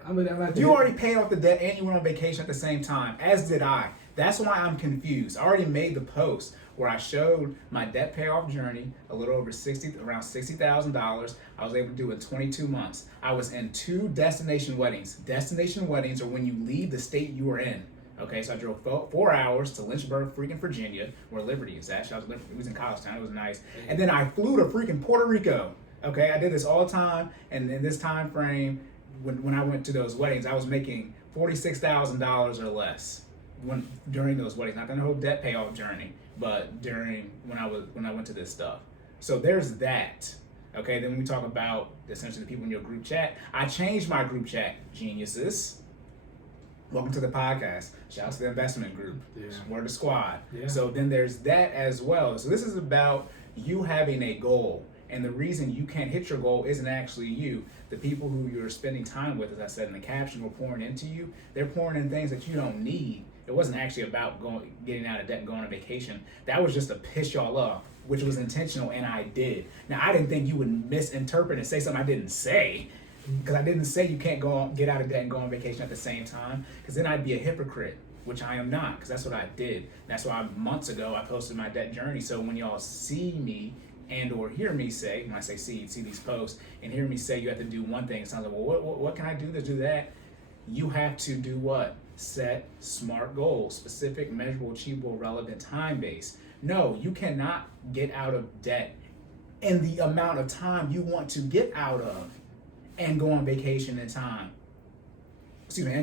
You already paid off the debt and you went on vacation at the same time, as did I. That's why I'm confused. I already made the post where I showed my debt payoff journey, a little over around $60,000. I was able to do it in 22 months. I was in 2 destination weddings. Destination weddings are when you leave the state you were in. Okay, so I drove 4 hours to Lynchburg, freaking Virginia, where Liberty is at. It was in Collegetown. It was nice. And then I flew to freaking Puerto Rico. Okay, I did this all the time. And in this time frame, when I went to those weddings, I was making $46,000 or less during those weddings. Not the whole debt payoff journey, but during when I went to this stuff. So there's that. Okay, then we talk about essentially the people in your group chat. I changed my group chat, geniuses. Welcome to the podcast. Shout out to the investment group. Yeah. We're the squad. Yeah. So then there's that as well. So this is about you having a goal. And the reason you can't hit your goal isn't actually you. The people who you're spending time with, as I said in the caption, were pouring into you. They're pouring in things that you don't need. It wasn't actually about getting out of debt and going on vacation. That was just to piss y'all off, which was intentional, and I did. Now, I didn't think you would misinterpret and say something I didn't say. Because I didn't say you can't get out of debt and go on vacation at the same time, because then I'd be a hypocrite, which I am not, because that's what I did. That's why months ago I posted my debt journey. So when y'all see me and or hear me say, when I say see these posts, and hear me say you have to do one thing, it sounds like, well, what can I do to do that? You have to do what? Set smart goals, specific, measurable, achievable, relevant, time-based. No, you cannot get out of debt in the amount of time you want to get out of and go on vacation and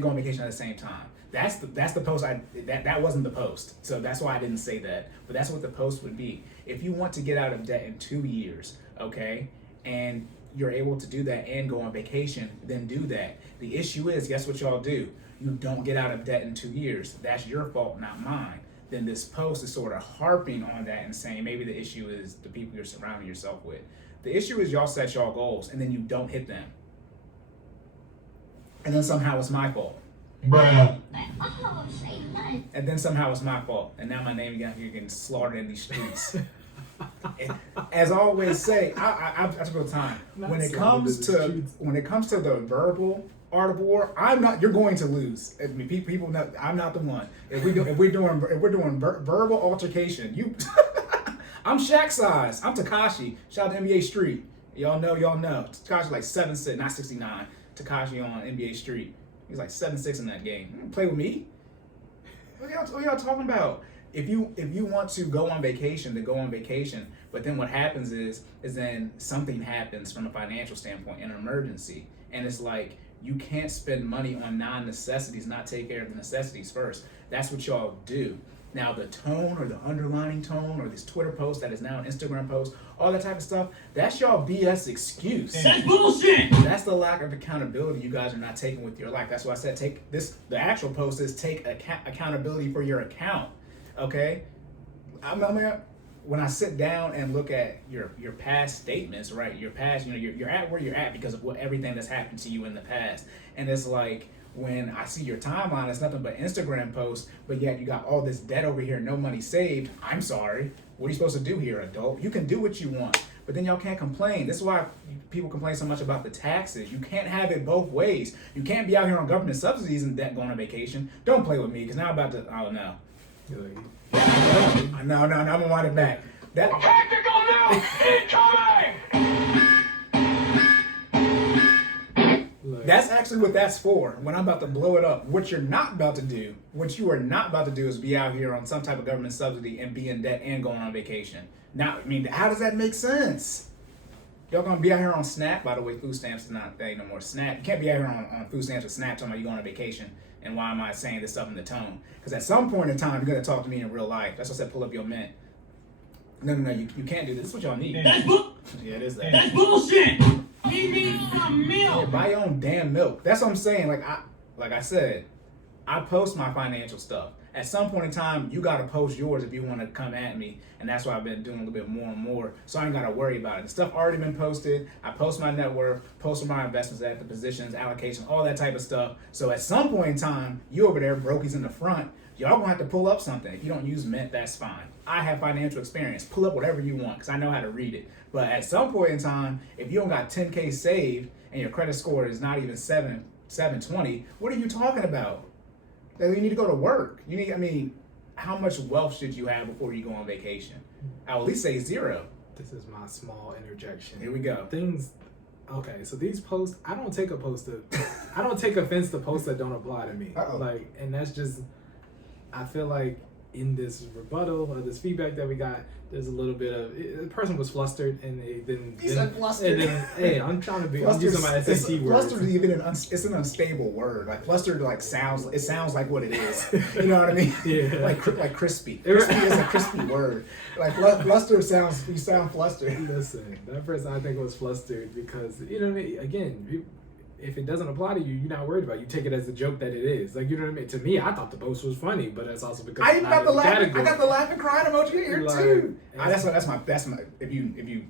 go on vacation at the same time. That's the post. That wasn't the post, so that's why I didn't say that. But that's what the post would be. If you want to get out of debt in 2 years, okay, and you're able to do that and go on vacation, then do that. The issue is, guess what y'all do? You don't get out of debt in 2 years. That's your fault, not mine. Then this post is sort of harping on that and saying maybe the issue is the people you're surrounding yourself with. The issue is y'all set y'all goals and then you don't hit them. And then somehow it's my fault. Bruh. And then somehow it's my fault. And now my name got here getting slaughtered in these streets. As I always say, I took the time. When it comes to the verbal art of war, I'm not. You're going to lose. I mean, people know I'm not the one. If we're doing verbal altercation, I'm Shaq size. I'm Tekashi. Shout out to NBA Street. Y'all know. Tekashi like 7'6", not 69. Tekashi on NBA Street. He's like 7'6" in that game. Play with me. What y'all talking about? If you want to go on vacation, then go on vacation. But then what happens is then something happens from a financial standpoint, an emergency. And it's like, you can't spend money on non-necessities, not take care of the necessities first. That's what y'all do. Now the tone or the underlining tone or this Twitter post that is now an Instagram post, all that type of stuff, that's y'all BS excuse. That's bullshit! That's the lack of accountability you guys are not taking with your life. That's why I said the actual post is take accountability for your account. Okay? when I sit down and look at your past statements, right? Your past, you're at where you're at because of everything that's happened to you in the past. And it's like when I see your timeline, it's nothing but Instagram posts, but yet you got all this debt over here, no money saved. I'm sorry. What are you supposed to do here, adult? You can do what you want, but then y'all can't complain. This is why people complain so much about the taxes. You can't have it both ways. You can't be out here on government subsidies and debt going on vacation. Don't play with me, because now I'm about to, oh no. No, I'm gonna wind it back. Tactical nuke incoming! That's actually what that's for. When I'm about to blow it up, what you are not about to do is be out here on some type of government subsidy and be in debt and going on vacation. Now, I mean, how does that make sense? Y'all gonna be out here on SNAP? By the way, food stamps is not no more. SNAP. You can't be out here on food stamps with SNAP talking about you going on vacation. And why am I saying this stuff in the tone? Because at some point in time, you're gonna talk to me in real life. That's what I said. Pull up your mint. No, you can't do this. This is what y'all need. That's bull. Yeah, it is that. That's bullshit. Leave me some milk. Yeah, buy your own damn milk. That's what I'm saying. Like I said, I post my financial stuff. At some point in time, you gotta post yours if you want to come at me, and that's why I've been doing a little bit more and more. So I ain't gotta worry about it. The stuff already been posted. I post my net worth, post my investments at the positions, allocations, all that type of stuff. So at some point in time, you over there, brokies in the front, y'all gonna have to pull up something. If you don't use Mint, that's fine. I have financial experience. Pull up whatever you want, because I know how to read it. But at some point in time, if you don't got 10K saved and your credit score is not even 720, what are you talking about? You need to go to work. How much wealth should you have before you go on vacation? I would at least say 0. This is my small interjection. Here we go. Okay, so these posts, I don't take offense to posts that don't apply to me. Uh-oh. And that's just, I feel like in this rebuttal or this feedback that we got, there's a little bit of, the person was flustered and they didn't. He said flustered. Hey, I'm trying to be, I'm using my SAT words. Flustered is even it's an unstable word. Like flustered sounds like what it is. You know what I mean? Yeah. Like crispy. Crispy is a crispy word. Like flustered sounds, you sound flustered. Listen, that person I think was flustered because, you know what I mean? Again, if it doesn't apply to you, you're not worried about it. You take it as a joke that it is. Like, you know what I mean? To me, I thought the post was funny, but that's also because I even got the laughing. I got the laughing crying emoji here too. That's my. If you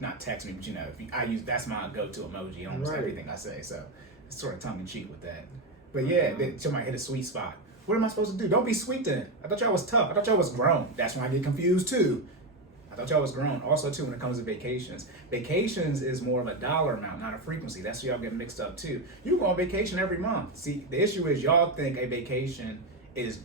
not text me, but that's my go-to emoji on almost everything I say. So it's sort of tongue in cheek with that. But yeah, somebody hit a sweet spot. What am I supposed to do? Don't be sweet then. I thought y'all was tough. I thought y'all was grown. That's when I get confused too. I thought y'all was grown. Also, too, when it comes to vacations is more of a dollar amount, not a frequency. That's where y'all get mixed up too. You go on vacation every month. See, the issue is y'all think a vacation is,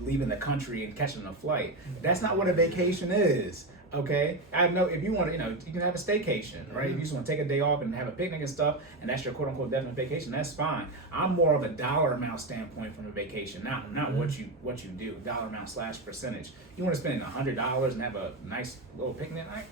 leaving the country and catching a flight. That's not what a vacation is. Okay, I know if you want to, you can have a staycation, right? If you just want to take a day off and have a picnic and stuff, and that's your quote unquote definite vacation, that's fine. I'm more of a dollar amount standpoint from a vacation, not what you do, dollar amount / percentage. You want to spend $100 and have a nice little picnic night?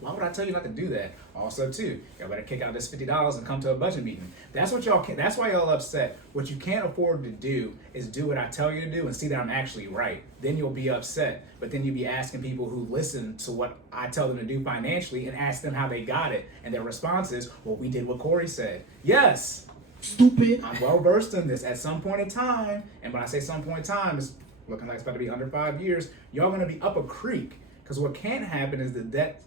Why would I tell you not to do that? Also, too, y'all better kick out this $50 and come to a budget meeting. That's what y'all. That's why y'all upset. What you can't afford to do is do what I tell you to do and see that I'm actually right. Then you'll be upset. But then you'll be asking people who listen to what I tell them to do financially and ask them how they got it, and their response is, "Well, we did what Cory said." Yes. Stupid. I'm well versed in this. At some point in time, and when I say some point in time, it's looking like it's about to be under 5 years. Y'all gonna be up a creek, because what can't happen is the debt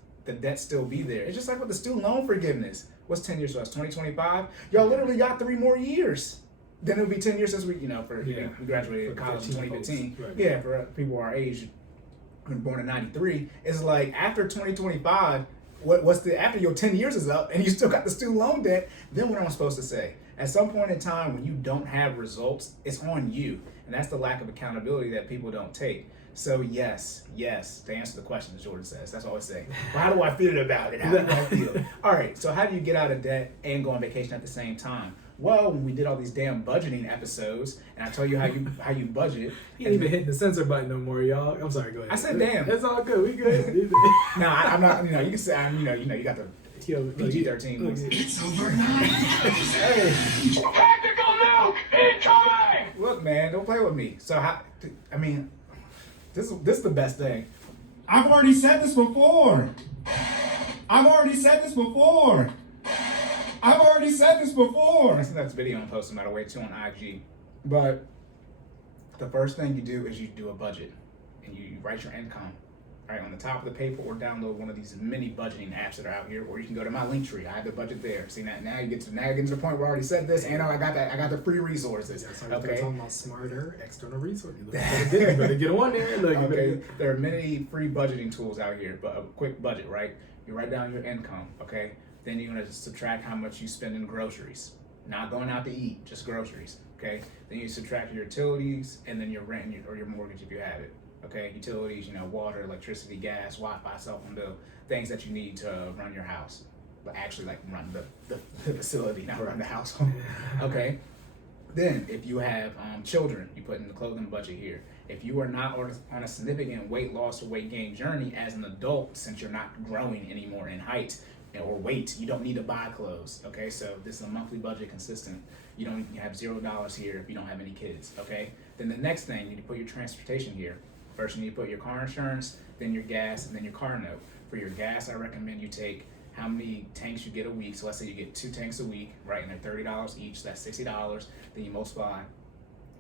still be there. It's just like with the student loan forgiveness. What's 10 years for us? 2025? Y'all literally got 3 more years. Then it'll be 10 years since we graduated college in 2015. Right. Yeah, for people our age, born in 93, it's like after 2025, after your 10 years is up and you still got the student loan debt, then what am I supposed to say? At some point in time when you don't have results, it's on you. And that's the lack of accountability that people don't take. So yes, to answer the question, as Jordan says, that's all I say. Well, how do I feel about it? How do I feel? All right, so how do you get out of debt and go on vacation at the same time? Well, when we did all these damn budgeting episodes, and I tell you how you budget. He ain't even hitting the censor button no more, y'all. I'm sorry, go ahead. I said damn. It's all good. We good. No, I'm not. You can say you got the PG-13. It's over now. Hey, Tactical nuke incoming. look, man, don't play with me. So this is the best thing. I've already said this before. I think that's video I'm posting, by the way, too, on IG. But the first thing you do is you do a budget and you write your income. right, on the top of the paper, or download one of these mini budgeting apps that are out here, or you can go to my link tree. I have the budget there. See, now you get to the point where I already said this, and I got the free resources. Yeah, so okay. Talking about smarter external resources. You better get on there. Look, okay. There are many free budgeting tools out here, but a quick budget, right? You write down your income, okay? Then you're gonna subtract how much you spend in groceries. Not going out to eat, just groceries, okay? Then you subtract your utilities, and then your rent or your mortgage if you have it. Okay, utilities, water, electricity, gas, Wi-Fi, cell phone bill, things that you need to run your house. But actually, like, run the facility, not run the household. Okay. Then, if you have children, you put in the clothing budget here. If you are not on a significant weight loss or weight gain journey as an adult, since you're not growing anymore in height or weight, you don't need to buy clothes. Okay, so this is a monthly budget consistent. You have $0 here if you don't have any kids. Okay. Then the next thing, you need to put your transportation here. First, you need to put your car insurance, then your gas, and then your car note. For your gas, I recommend you take how many tanks you get a week. So let's say you get 2 tanks a week, right? And they're $30 each. That's $60. Then you multiply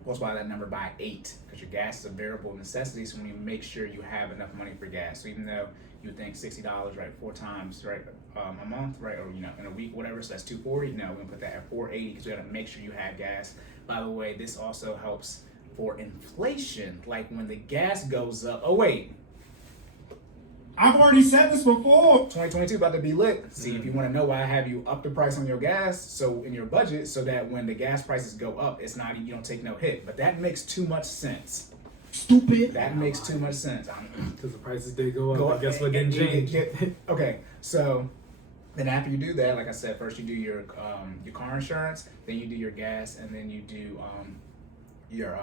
that number by 8, because your gas is a variable necessity. So when you make sure you have enough money for gas. So even though you think $60, right, 4 times, right, a month, right, or in a week, whatever. So that's $240. No, we're gonna put that at $480 because we gotta make sure you have gas. By the way, this also helps for inflation, like when the gas goes up. Oh wait, I've already said this before. 2022 about to be lit. See, if you want to know why I have you up the price on your gas, so in your budget, so that when the gas prices go up, it's not, you don't take no hit. But that makes too much sense. Stupid. That makes too much sense. Because the prices did go up. Guess what didn't change? Okay, so then after you do that, like I said, first you do your car insurance, then you do your gas, and then you do your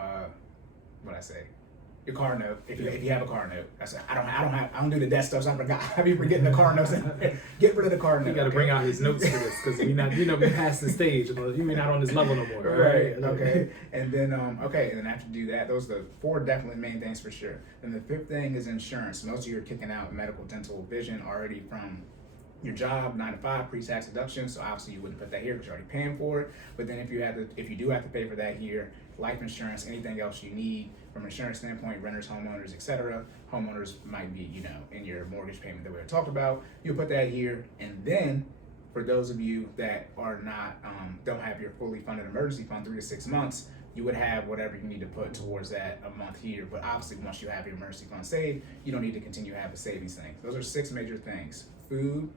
your car note. If you have a car note, I don't do the debt stuff. So I be forgetting the car notes. Get rid of the car note. You got to bring out his notes for this because we past the stage. You're not on this level no more. Right. Okay. And then and then after you do that, those are the 4 definitely main things for sure. Then the 5th thing is insurance. Most of you are kicking out medical, dental, vision already from your job, 9 to 5, pre-tax deduction. So obviously you wouldn't put that here because you're already paying for it. But then if you do have to pay for that here, life insurance, anything else you need from an insurance standpoint, renters, homeowners, etc. Homeowners might be, in your mortgage payment that we talked about. You put that here, and then for those of you that are not, don't have your fully funded emergency fund 3 to 6 months, you would have whatever you need to put towards that a month here. But obviously, once you have your emergency fund saved, you don't need to continue to have a savings thing. Those are 6 major things: food,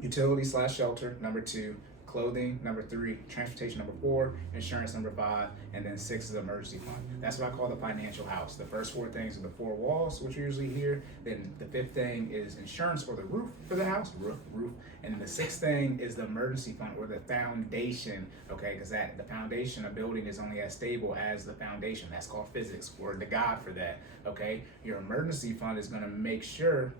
utility/shelter, number 2, clothing, number 3, transportation, number 4, insurance, number 5, and then 6 is the emergency fund. That's what I call the financial house. The first 4 things are the 4 walls, which you usually hear. Then the 5th thing is insurance or the roof for the house, roof. And then the 6th thing is the emergency fund or the foundation, okay? Because the foundation of building is only as stable as the foundation. That's called physics, or the God for that, okay? Your emergency fund is gonna make sure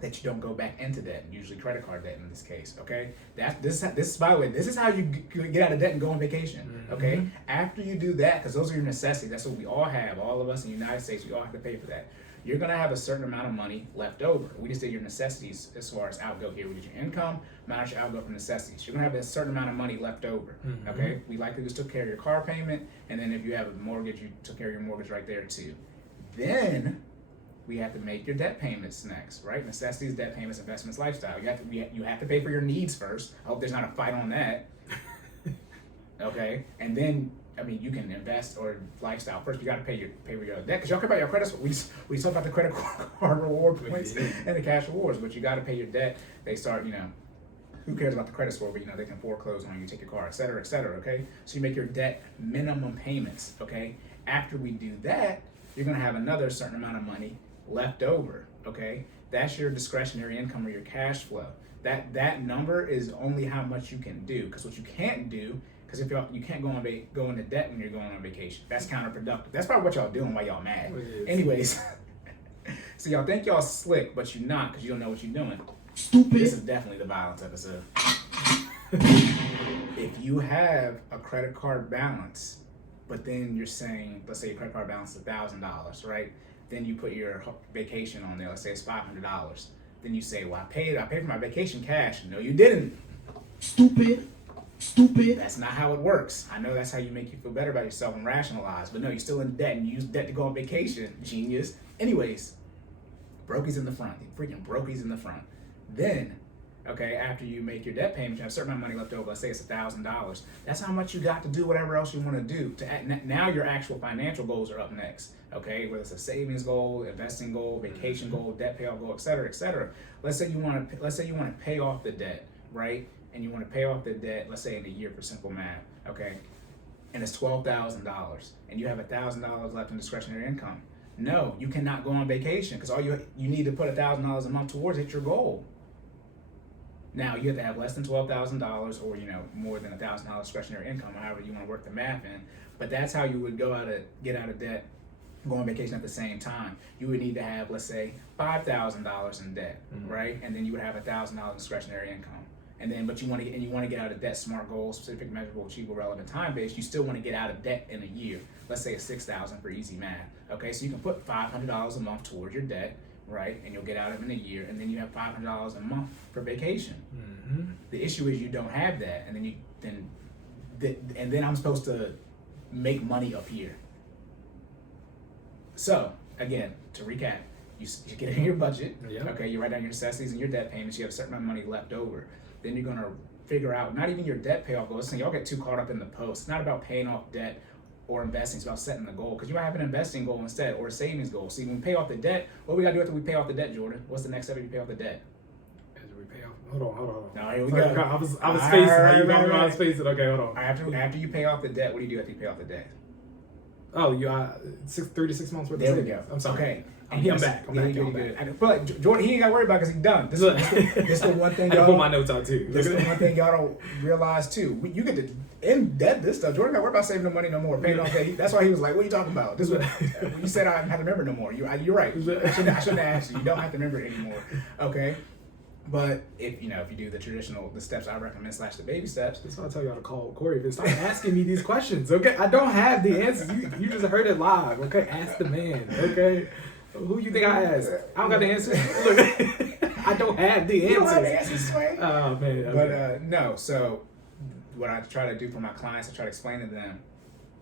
that you don't go back into debt, usually credit card debt in this case, okay? This is by the way, this is how you get out of debt and go on vacation, okay? Mm-hmm. After you do that, because those are your necessities, that's what we all have, all of us in the United States, we all have to pay for that. You're gonna have a certain amount of money left over. We just did your necessities as far as outgo here. We did your income minus your outgo from necessities. You're gonna have a certain amount of money left over, okay? We likely just took care of your car payment, and then if you have a mortgage, you took care of your mortgage right there too. Then we have to make your debt payments next, right? Necessities, debt payments, investments, lifestyle. You have to pay for your needs first. I hope there's not a fight on that. Okay, and then you can invest or lifestyle. First, you got to pay for your debt because y'all care about your credit score. We talk about the credit card reward points and the cash rewards, but you got to pay your debt. They start, who cares about the credit score? But they can foreclose on you, take your car, et cetera, okay? So you make your debt minimum payments, okay? After we do that, you're gonna have another certain amount of money left over, okay? That's your discretionary income or your cash flow. That number is only how much you can do, because what you can't do, because if you can't go into debt when you're going on vacation. That's counterproductive. That's probably what y'all doing while y'all mad. Anyways, so y'all think y'all slick, but you're not, because you don't know what you're doing. Stupid. This is definitely the violence episode. If you have a credit card balance, but then you're saying, let's say your credit card balance is $1,000, right? Then you put your vacation on there. Let's say it's $500. Then you say, well, I paid for my vacation cash. No, you didn't. Stupid. That's not how it works. I know that's how you make you feel better about yourself and rationalize. But no, you're still in debt and you use debt to go on vacation. Genius. Anyways, Brokey's in the front. Freaking Brokey's in the front. Then, okay, after you make your debt payment, you have a certain amount of money left over. Let's say it's $1,000. That's how much you got to do whatever else you want to do. Now your actual financial goals are up next. Okay, whether it's a savings goal, investing goal, vacation goal, debt payoff goal, et cetera, et cetera. Let's say you want to pay off the debt, right? And you want to pay off the debt, let's say in a year for simple math, okay? And it's $12,000, and you have $1,000 left in discretionary income. No, you cannot go on vacation because all you need to put $1,000 a month towards hit your goal. Now you have to have less than $12,000 or more than $1,000 discretionary income, however you want to work the math in. But that's how you would get out of debt, go on vacation at the same time. You would need to have, let's say, $5,000 in debt, right? And then you would have $1,000 discretionary income. And then, but you want to get out of debt, SMART goals, specific, measurable, achievable, relevant, time-based. You still want to get out of debt in a year. Let's say it's $6,000 for easy math. Okay, so you can put $500 a month towards your debt, right? And you'll get out of it in a year. And then you have $500 a month for vacation. Mm-hmm. The issue is you don't have that, and then I'm supposed to make money up here. So again, to recap, you get it in your budget. Yep. Okay, you write down your necessities and your debt payments. You have a certain amount of money left over. Then you're gonna figure out not even your debt payoff goals. So y'all get too caught up in the post. It's not about paying off debt or investing. It's about setting the goal, because you might have an investing goal instead or a savings goal. So when we pay off the debt, what we gotta do after we pay off the debt, Jordan? What's the next step if you pay off the debt? After we pay off, hold on. No, here we go. I was spacing. I was spacing. Okay, hold on. After you pay off the debt, what do you do after you pay off the debt? Oh, you 36 months worth of savings. savings. There we go. I'm sorry. Okay. I'm back. I'm back. But Jordan, he ain't got to worry about it because he's done. This is the one thing I y'all put my notes out too. This is the one thing y'all don't realize too. You get to in debt this stuff. Jordan got to worry about saving the money no more. Paying off debt. That's why he was like, "What are you talking about?" This was when you said I didn't have to remember no more. You're right. I shouldn't have asked you. You don't have to remember it anymore. Okay. But if you do the steps I recommend / the baby steps. That's why I tell y'all to call Cory. Stop asking me these questions. Okay, I don't have the answers. You just heard it live. Okay, ask the man. Okay. Who you think I asked? I don't got the answers. Look, I don't have the answers. You don't have the answers, Sway. Oh, man. Okay. But no, so what I try to do for my clients, I try to explain to them,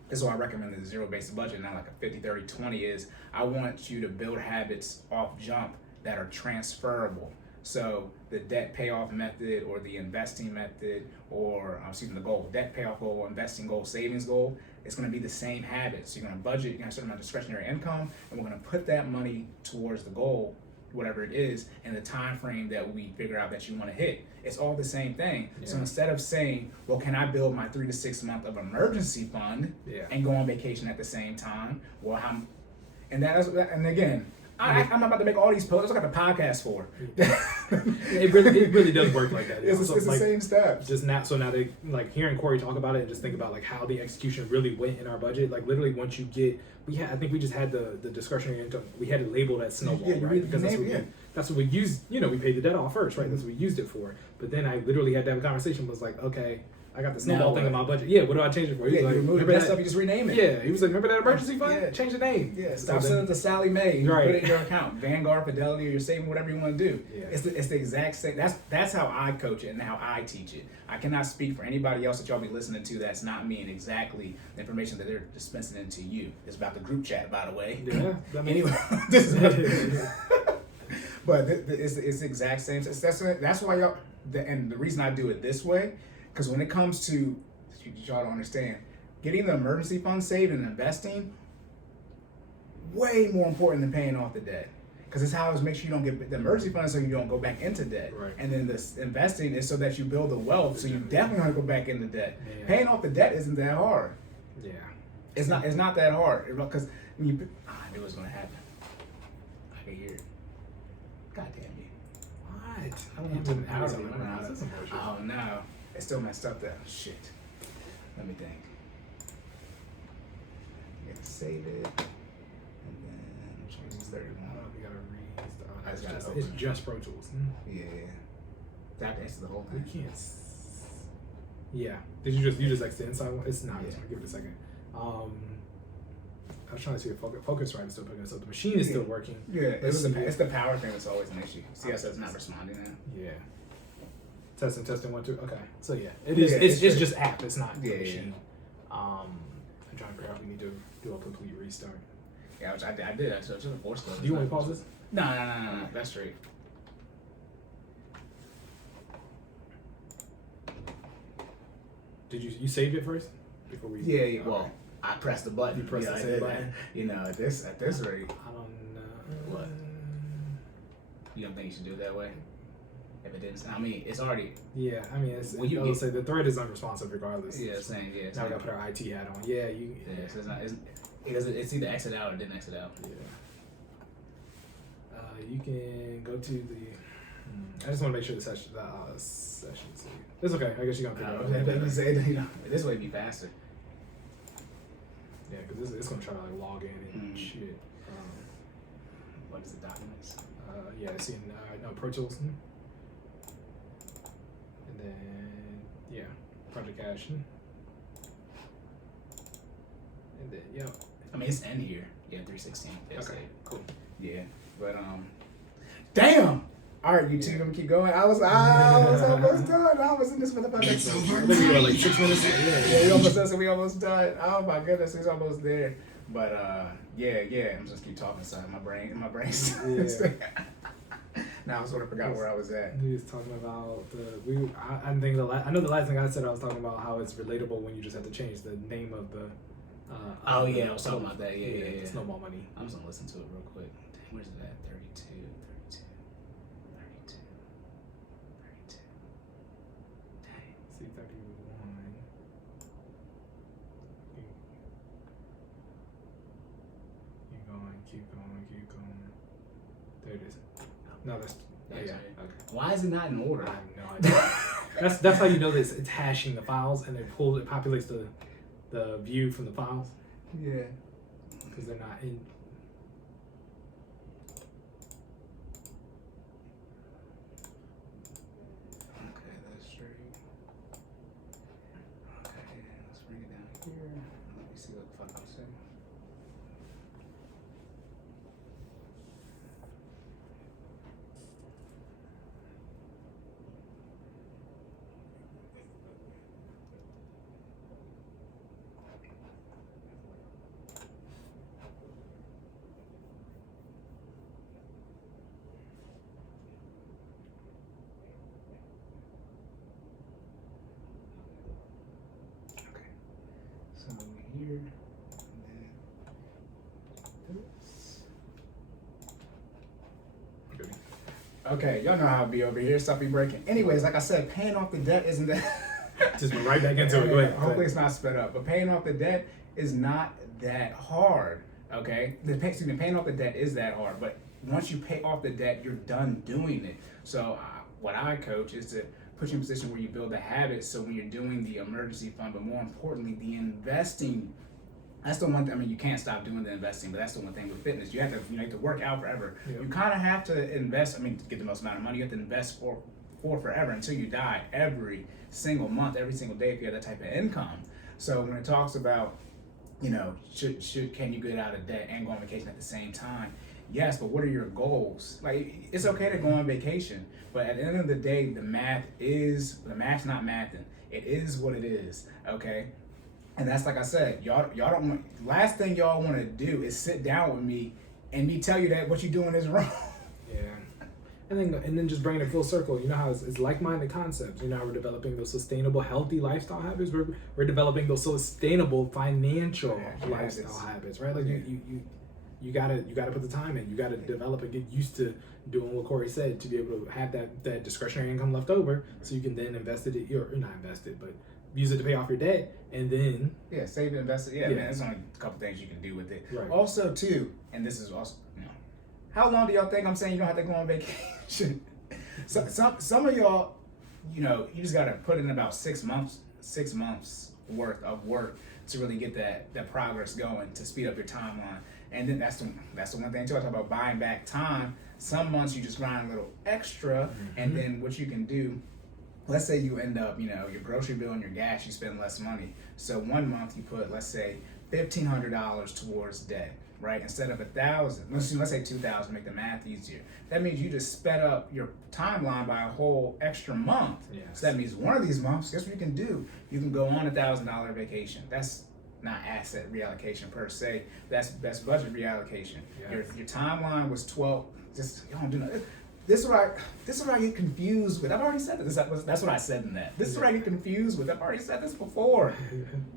this is why I recommend the zero-based budget, not like a 50-30-20 is, I want you to build habits off jump that are transferable. So the debt payoff method or the investing method or, the goal, debt payoff goal, investing goal, savings goal, it's going to be the same habits. So you're going to budget, you're going to have a certain amount of discretionary income, and we're going to put that money towards the goal, whatever it is, in the time frame that we figure out that you want to hit. It's all the same thing. Yeah. So instead of saying, well, can I build my 3 to 6 month of emergency fund and go on vacation at the same time? Well, and again, I'm not about to make all these posts. I got the podcast for. It really does work like that. It's the same steps. Just now, so now they like hearing Cory talk about it and just think about like how the execution really went in our budget. Like literally, once you get, I think we just had the discretionary income. We had it labeled as snowball, right? Because that's what we used. We paid the debt off first, right? That's what we used it for. But then I literally had to have a conversation. Was like, okay, I got the snowball thing in my budget. Yeah, what do I change it for? He was like, you remove that stuff, you just rename it. Yeah, he was like, remember that emergency fund? Yeah. Change the name. Yeah, stop sending it to Sally Mae. Right. Put it in your account. Vanguard, Fidelity, or your saving, whatever you want to do. Yeah. It's the exact same. That's how I coach it and how I teach it. I cannot speak for anybody else that y'all be listening to that's not me and exactly the information that they're dispensing into you. It's about the group chat, by the way. Yeah. Anyway, but it's the exact same. That's why y'all, and the reason I do it this way, because when it comes to, y'all don't understand, getting the emergency fund saved and investing, way more important than paying off the debt. Because it's how it makes sure you don't get the emergency fund so you don't go back into debt. Right. And then this investing is so that you build the wealth so you definitely want to go back into debt. Yeah. Paying off the debt isn't that hard. Yeah. It's not that hard. Because I knew it was going to happen. I could hear it. God damn you. What? I don't have to. Oh no. It's still messed up there. Shit. Let me think. You gotta save it. And then which one is 31? We gotta restart. It's just Pro Tools. Yeah. That answers the whole thing. We can't. Yeah. Did you just exit the inside one? It's not. Yeah. Give it a second. I was trying to see if Focusrite is still picking us up. The machine is still working. Yeah. It's the power thing that's always an issue. See how it's not responding now? Yeah. Testing 1 2. Okay, so yeah, it is. It's just app. It's not the machine. I'm trying to figure out if we need to do a complete restart. Yeah, which I did. I took a force close. Do you want to pause this? No. That's straight. Did you saved it first before we? Yeah. Okay. Well, I pressed the button. You pressed the save button. You know, at this rate, I don't know. What? You don't think you should do it that way? If it didn't, I mean, it's already. Yeah, I mean, it's. When you I would get- say the thread is unresponsive regardless. Yeah, same. Yeah. Now we same. gotta put our IT hat on. Yeah, you. Yeah. So it's either exit out or didn't exit out. Yeah. You can go to the. I just want to make sure the session. It's okay. I guess you're gonna pick it up. This way it'd be faster. Yeah, because it's gonna try to like log in and shit. What is the documents? Yeah, it's in no Pro Tools. And then yeah, Project Cash. And then yeah. I mean, it's in here. Yeah, 316. Okay, cool. Yeah, but damn. All right, YouTube, I'm gonna keep going. I was almost done. I was in this motherfucker. I think we were like 6 minutes. Yeah, we almost done. So we almost done. Oh my goodness, he's almost there. But yeah. I'm just keep talking inside my brain. Now I sort of forgot where I was at. We was talking about I know the last thing I said I was talking about how it's relatable when you just have to change the name of the. Oh yeah, I was talking about that. Yeah. Snowball money. I'm just gonna listen to it real quick. Dang, where's it at? 32. Dang. See 31. Keep going. There it is. No, that's yeah. That's Okay. right. Why is it not in order? I have no idea. that's how you know this. It's hashing the files and it populates the view from the files Yeah. because they're not in. Okay, that's straight. Okay, let's bring it down here. Let me see what the fuck I'm saying. So here, and then this. Okay, y'all know how it be over here. Stuff be breaking. Anyways, like I said, paying off the debt isn't that. Just right back into it. Go ahead. Hopefully it's not sped up. But paying off the debt is not that hard. Okay, paying off the debt is that hard. But once you pay off the debt, you're done doing it. So what I coach is to put you in a position where you build a habit. So when you're doing the emergency fund, but more importantly, the investing. That's the one thing. I mean, you can't stop doing the investing, but that's the one thing with fitness. You have to work out forever. Yeah. You kind of have to invest. I mean, to get the most amount of money, you have to invest for forever until you die. Every single month, every single day, if you have that type of income. So when it talks about, can you get out of debt and go on vacation at the same time? Yes, but what are your goals? Like, it's okay to go on vacation, but at the end of the day, the math's not mathing. It is what it is. Okay. And that's like I said, y'all don't want. Last thing y'all want to do is sit down with me and me tell you that what you're doing is wrong. Yeah, and then just bring it full circle. You know how it's like-minded concepts. You know how we're developing those sustainable, healthy lifestyle habits. We're developing those sustainable financial lifestyle habits, right? Like you gotta put the time in. You gotta develop and get used to doing what Cory said to be able to have that discretionary income left over, so you can then invest it or not invest it, but use it to pay off your debt, and then save and invest it. Man, there's only a couple things you can do with it. Right. Also, too, and this is also, how long do y'all think I'm saying you don't have to go on vacation? Some of y'all, you just gotta put in about 6 months worth of work to really get that progress going, to speed up your timeline. And then that's the one thing too. I talk about buying back time. Some months you just grind a little extra, and then what you can do. Let's say you end up, your grocery bill and your gas, you spend less money. So 1 month you put, let's say, $1,500 towards debt, right? Instead of $1,000, let's say $2,000, make the math easier. That means you just sped up your timeline by a whole extra month. Yes. So that means one of these months, guess what you can do? You can go on $1,000 vacation. That's not asset reallocation per se. That's budget reallocation. Yes. Your timeline was 12. just you don't do nothing. This is what I get confused with. I've already said this. That's what I said in that. This is what I get confused with. I've already said this before.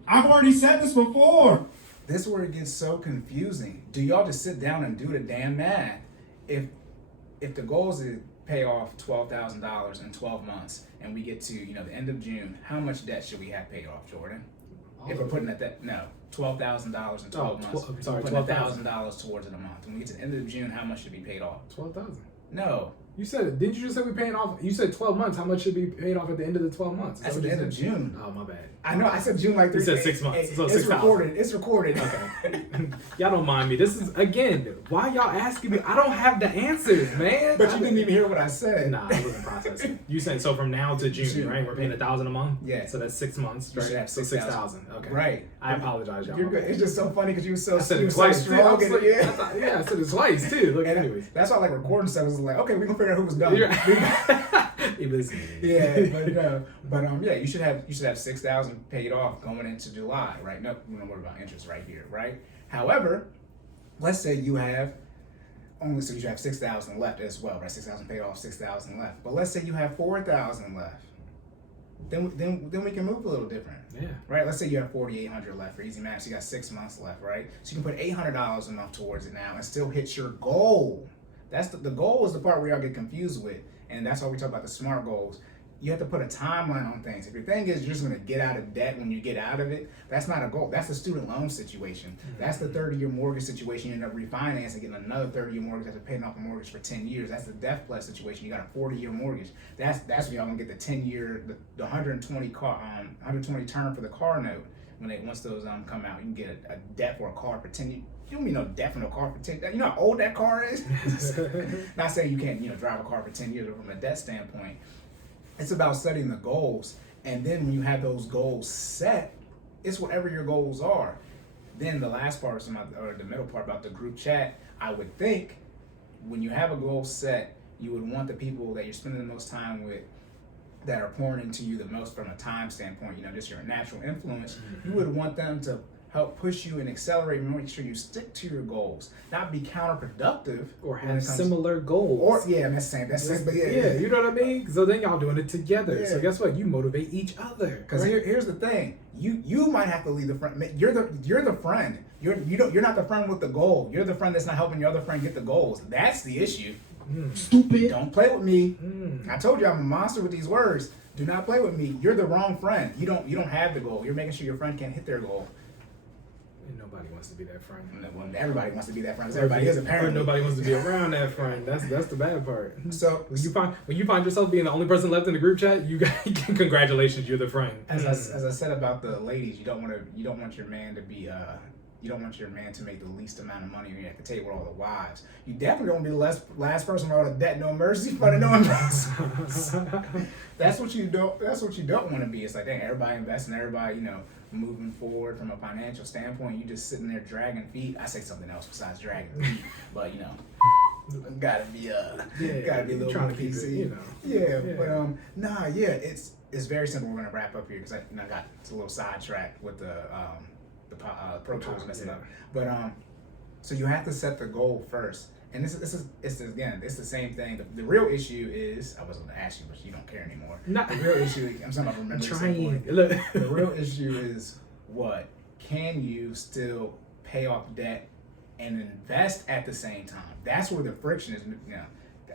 I've already said this before. This is where it gets so confusing. Do y'all just sit down and do the damn math? If the goal is to pay off $12,000 in 12 months, and we get to the end of June, how much debt should we have paid off, Jordan? If we're putting $12,000 in 12 months. I'm sorry, putting $1,000 towards it a month. When we get to the end of June, how much should be paid off? 12,000. No. You said, didn't you just say we paying off? You said 12 months. How much should be paid off at the end of the 12 months? That's at the end of June. Oh, my bad. I know. I said June like 3 You said 6 months. So it's 6,000. recorded. It's recorded. Okay. Y'all don't mind me. This is, again, why y'all asking me? I don't have the answers, man. But you didn't even hear what I said. Nah, I wasn't processing. You said, so from now to June, right? We're paying $1,000 a month? Yeah. So that's 6 months, You right? should have So 6,000. Okay. Right. I apologize, y'all. You're good. It's just so funny because you were so I said you it were so twice. strong. Too. Yeah, I said it twice, too. Look, And anyways. that's why I like recording stuff. It's like, okay, we're gonna figure out who was dumb. It was Yeah, you should have $6,000 paid off going into July, right? No, we don't worry about interest right here, right? However, let's say you have you have 6,000 left as well, right? 6,000 paid off, 6,000 left. But let's say you have 4,000 left. Then we can move a little different. Yeah. Right? Let's say you have 4,800 left for easy math. So you got 6 months left, right? So you can put $800 a month towards it now and still hit your goal. That's the goal is the part where y'all get confused with. And that's why we talk about the SMART goals. You have to put a timeline on things. If your thing is you're just going to get out of debt when you get out of it, that's not a goal. That's the student loan situation. Mm-hmm. That's the 30-year mortgage situation. You end up refinancing, getting another 30-year mortgage after paying off a mortgage for 10 years. That's the Death Plus situation. You got a 40-year mortgage. That's when y'all going to get the 10-year, the 120 term for the car note. Once those come out, you can get a debt for a car for 10 years. You don't need no debt for no car for 10 years. You know how old that car is? Not saying you can't drive a car for 10 years, but from a debt standpoint, it's about setting the goals. And then when you have those goals set, it's whatever your goals are. Then the last part, or the middle part about the group chat, I would think when you have a goal set, you would want the people that you're spending the most time with that are pouring into you the most from a time standpoint, just your natural influence, you would want them to help push you and accelerate and make sure you stick to your goals, not be counterproductive or have similar goals. Or that's same, but yeah, you know what I mean. So then y'all doing it together. Yeah. So guess what? You motivate each other. Because here's the thing: you might have to lead the friend. You're the friend. You're not the friend with the goal. You're the friend that's not helping your other friend get the goals. That's the issue. Stupid. Don't play with me. I told you I'm a monster with these words. Do not play with me. You're the wrong friend. You don't have the goal. You're making sure your friend can't hit their goal. And nobody wants to be that friend. Well, everybody wants to be that friend. Everybody is apparently. Nobody wants to be around that friend. That's the bad part. So when you find yourself being the only person left in the group chat, congratulations, you're the friend. As I said about the ladies, you don't want your man to be you don't want your man to make the least amount of money when you're at the table with all the wives. You definitely don't want to be the last person with all the debt, no mercy, but no investments. That's what you don't want to be. It's like, dang, everybody investing, everybody, moving forward from a financial standpoint. You just sitting there dragging feet. I say something else besides dragging feet, but gotta be a little trying bit to keep PC. it, But it's very simple. We're gonna wrap up here because I got a little sidetracked with the Pro Tools messing up. But so you have to set the goal first. And it's the same thing. The real issue is, I was going to ask you, but you don't care anymore. The real issue, I'm talking about remembering. The real issue is can you still pay off debt and invest at the same time? That's where the friction is.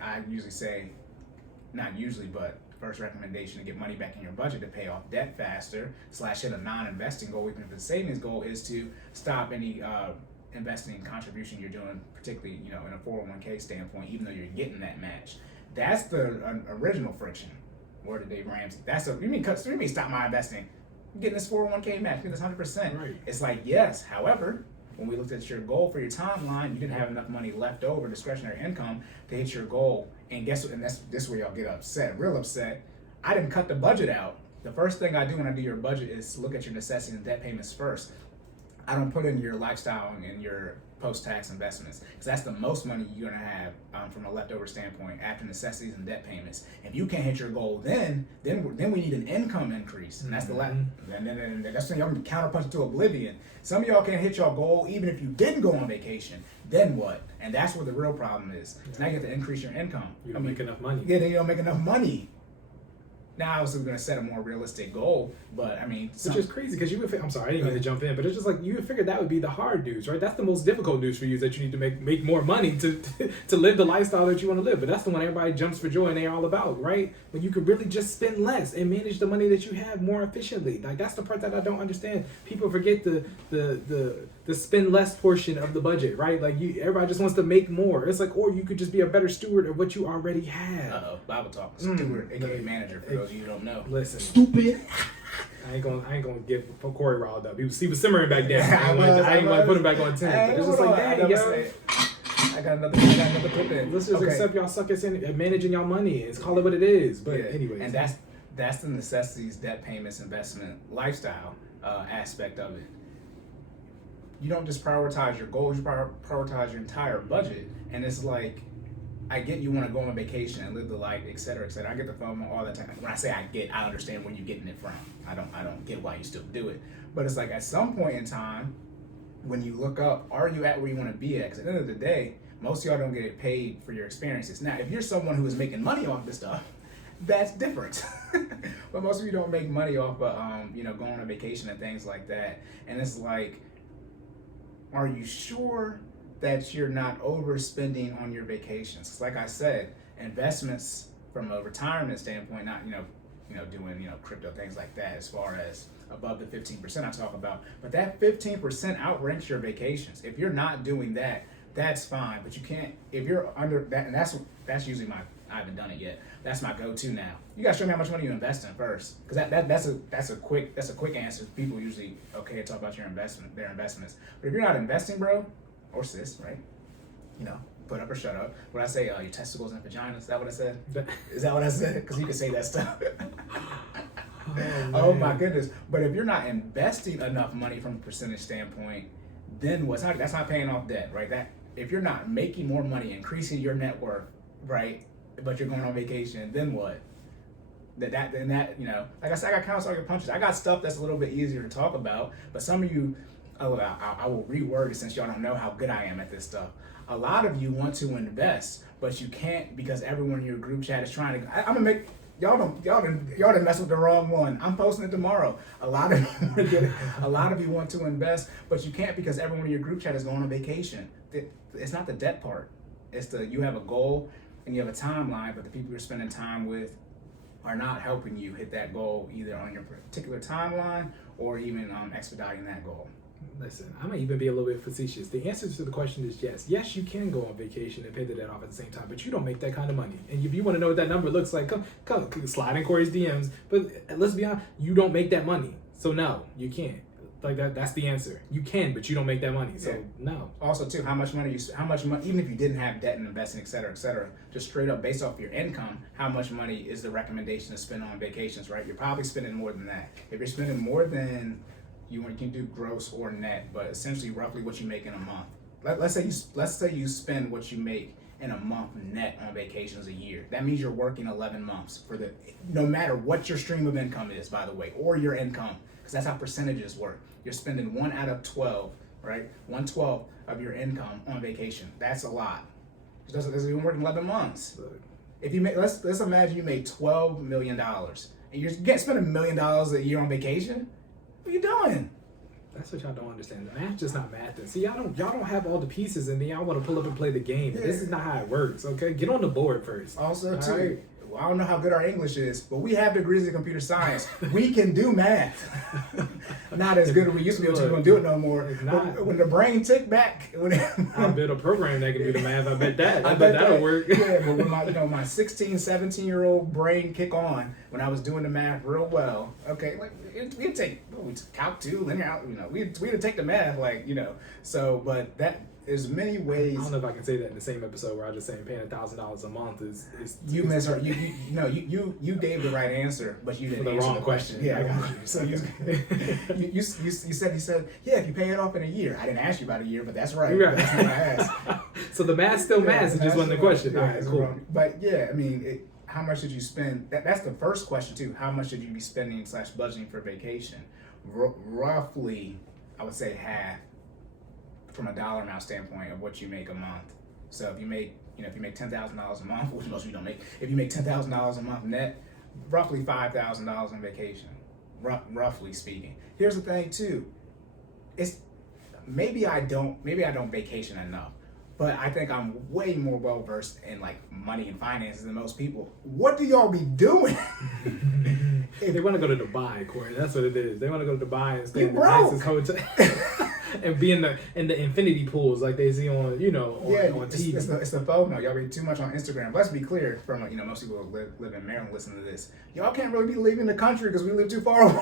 I usually say, not usually, but first recommendation to get money back in your budget to pay off debt faster / hit a non-investing goal, even if the savings goal is to stop any investing contribution you're doing, particularly in a 401k standpoint, even though you're getting that match. That's the original friction. Word of Dave Ramsey. You mean stop my investing? I'm getting this 401k match, get this 100%. Right. It's like, yes. However, when we looked at your goal for your timeline, you didn't have enough money left over, discretionary income, to hit your goal. And guess what? And this where y'all get upset, real upset. I didn't cut the budget out. The first thing I do when I do your budget is look at your necessities and debt payments first. I don't put in your lifestyle and your post-tax investments, because that's the most money you're gonna have from a leftover standpoint after necessities and debt payments. If you can't hit your goal, then we need an income increase, and that's the last. And then that's when y'all can counterpunch to oblivion. Some of y'all can't hit your goal even if you didn't go on vacation. Then what? And that's where the real problem is. So now you have to increase your income. You don't make enough money. Yeah, then you don't make enough money. Now I was going to set a more realistic goal, but I mean, which is crazy because you would. I'm sorry, I didn't mean to jump in, but it's just like you would figure that would be the hard news, right? That's the most difficult news for you, is that you need to make more money to live the lifestyle that you want to live. But that's the one everybody jumps for joy and they're all about, right? When you could really just spend less and manage the money that you have more efficiently. Like that's the part that I don't understand. People forget the spend less portion of the budget, right? Like everybody just wants to make more. It's like, or you could just be a better steward of what you already have. Bible talk. Steward, aka manager, for those of you who don't know. Listen, Stupid. I ain't gonna get Cory riled up. He was simmering back there. I ain't want to put him back on 10. But it's just like, dang, yo. I got another clip in. Let's just accept y'all suckers in managing y'all money. Let's call it what it is. But anyways. And that's the necessities, debt payments, investment, lifestyle aspect of it. You don't just prioritize your goals, you prioritize your entire budget. And it's like, I get you want to go on vacation and live the life, et cetera, et cetera. I get the phone all the time. When I say I understand where you're getting it from. I don't get why you still do it. But it's like at some point in time, when you look up, are you at where you want to be at? Because at the end of the day, most of y'all don't get paid for your experiences. Now, if you're someone who is making money off this stuff, that's different. But most of you don't make money off of, going on vacation and things like that. And it's like, are you sure that you're not overspending on your vacations? Like I said, investments from a retirement standpoint, not doing crypto, things like that, as far as above the 15% I talk about, but that 15% outranks your vacations. If you're not doing that, that's fine, but you can't, if you're under that, and that's usually I haven't done it yet. That's my go-to now. You gotta show me how much money you invest in first, because that's a quick answer. People usually okay to talk about their investments, but if you're not investing, bro, or sis, right? Put up or shut up. What I say, your testicles and vaginas. Is that what I said? Is that what I said? Because you can say that stuff. Oh my goodness! But if you're not investing enough money from a percentage standpoint, then that's not paying off debt, right? That if you're not making more money, increasing your net worth, right? But you're going on vacation, then what? Like I said, I got counts on your punches. I got stuff that's a little bit easier to talk about, but some of you, I will reword it since y'all don't know how good I am at this stuff. A lot of you want to invest, but you can't because everyone in your group chat is trying to. I'm gonna make y'all done mess with the wrong one. I'm posting it tomorrow. A lot of you want to invest, but you can't because everyone in your group chat is going on vacation. It's not the debt part. It's you have a goal and you have a timeline, but the people you're spending time with are not helping you hit that goal either on your particular timeline or even expediting that goal. Listen, I might even be a little bit facetious. The answer to the question is yes. Yes, you can go on vacation and pay the debt off at the same time, but you don't make that kind of money. And if you want to know what that number looks like, come slide in Corey's DMs. But let's be honest, you don't make that money. So no, you can't. Like that's the answer. You can, but you don't make that money. So no. Also too, how much money, even if you didn't have debt and investing, et cetera, just straight up based off your income, how much money is the recommendation to spend on vacations, right? You're probably spending more than that. If you're spending more than you can do gross or net, but essentially roughly what you make in a month. Let's say you spend what you make in a month net on vacations a year. That means you're working 11 months no matter what your stream of income is, by the way, or your income, because that's how percentages work. You're spending 1 out of 12, right? 1/12 of your income on vacation. That's a lot. Because you're working 11 months. If you make, let's imagine you made $12 million, and you're spending $1 million a year on vacation. What are you doing? That's what y'all don't understand. The math's just not mathing. See, y'all don't have all the pieces, and then y'all want to pull up and play the game. Yeah. This is not how it works. Okay, get on the board first. Also, too, right? I don't know how good our English is, but we have degrees in computer science. We can do math. Not as good as we used to be able to. We don't do it no more. When the brain tick back, I bet a program that can do the math. I bet that'll work. Yeah, but when my 16, 17-year-old brain kick on, when I was doing the math real well, okay, like we calc 2, linear, we had to take the math, so, but that there's many I ways. don't know if I can say that in the same episode where I just saying paying $1,000 a month is You misheard. You gave the right answer, but you didn't the answer wrong the question. question. I Yeah. got you. So you said yeah, if you pay it off in a year. I didn't ask you about a year, but that's right. Right. That's not what I asked. So the math still maths. It just wasn't the question. All right, cool. But yeah, I mean, how much did you spend? That's the first question too. How much should you be spending / budgeting for vacation? Roughly, I would say half from a dollar amount standpoint of what you make a month. So if you make $10,000 a month, which most of you don't make, if you make $10,000 a month net, roughly $5,000 on vacation, roughly speaking. Here's the thing too, it's maybe I don't vacation enough, but I think I'm way more well versed in like money and finances than most people. What do y'all be doing? They want to go to Dubai, Corey. That's what it is. They want to go to Dubai and stay You in the broke. nicest hotel and be in the infinity pools like they see on on TV. It's the FOMO. Y'all be too much on Instagram. Let's be clear, from most people who live in Maryland listen to this. Y'all can't really be leaving the country because we live too far away.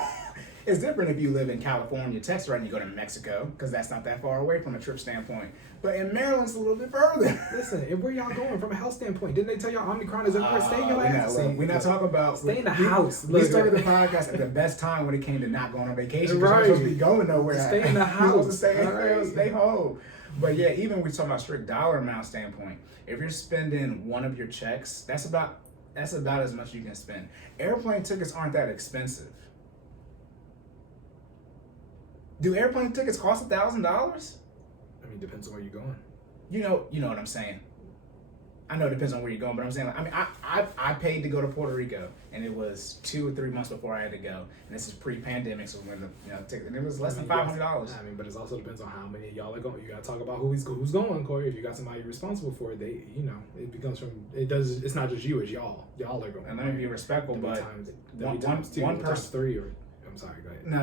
It's different if you live in California, Texas, right, and you go to Mexico because that's not that far away from a trip standpoint. But in Maryland, it's a little bit further. Listen, and where y'all going from a health standpoint? Didn't they tell y'all Omicron is everywhere? Stay in your ass. We're not talking about... Stay in the house. We started the podcast at the best time when it came to not going on vacation. Because Right. you're supposed to be going nowhere. Stay in the house. You're supposed to stay home. But yeah, even when we talk about strict dollar amount standpoint, if you're spending one of your checks, that's about as much as you can spend. Airplane tickets aren't that expensive. Do airplane tickets cost $1,000? I mean, depends on where you're going. You know what I'm saying. I know it depends on where you're going, but I'm saying, I paid to go to Puerto Rico, and it was 2 or 3 months before I had to go, and this is pre-pandemic, so when the ticket, and it was less than $500. I mean, but it also depends on how many of y'all are going. You gotta talk about who's going, Corey. If you got somebody responsible for it, it becomes from it's not just you, it's y'all. Y'all are going. And let me be respectful, but one person, 3 or I'm sorry, go ahead. No,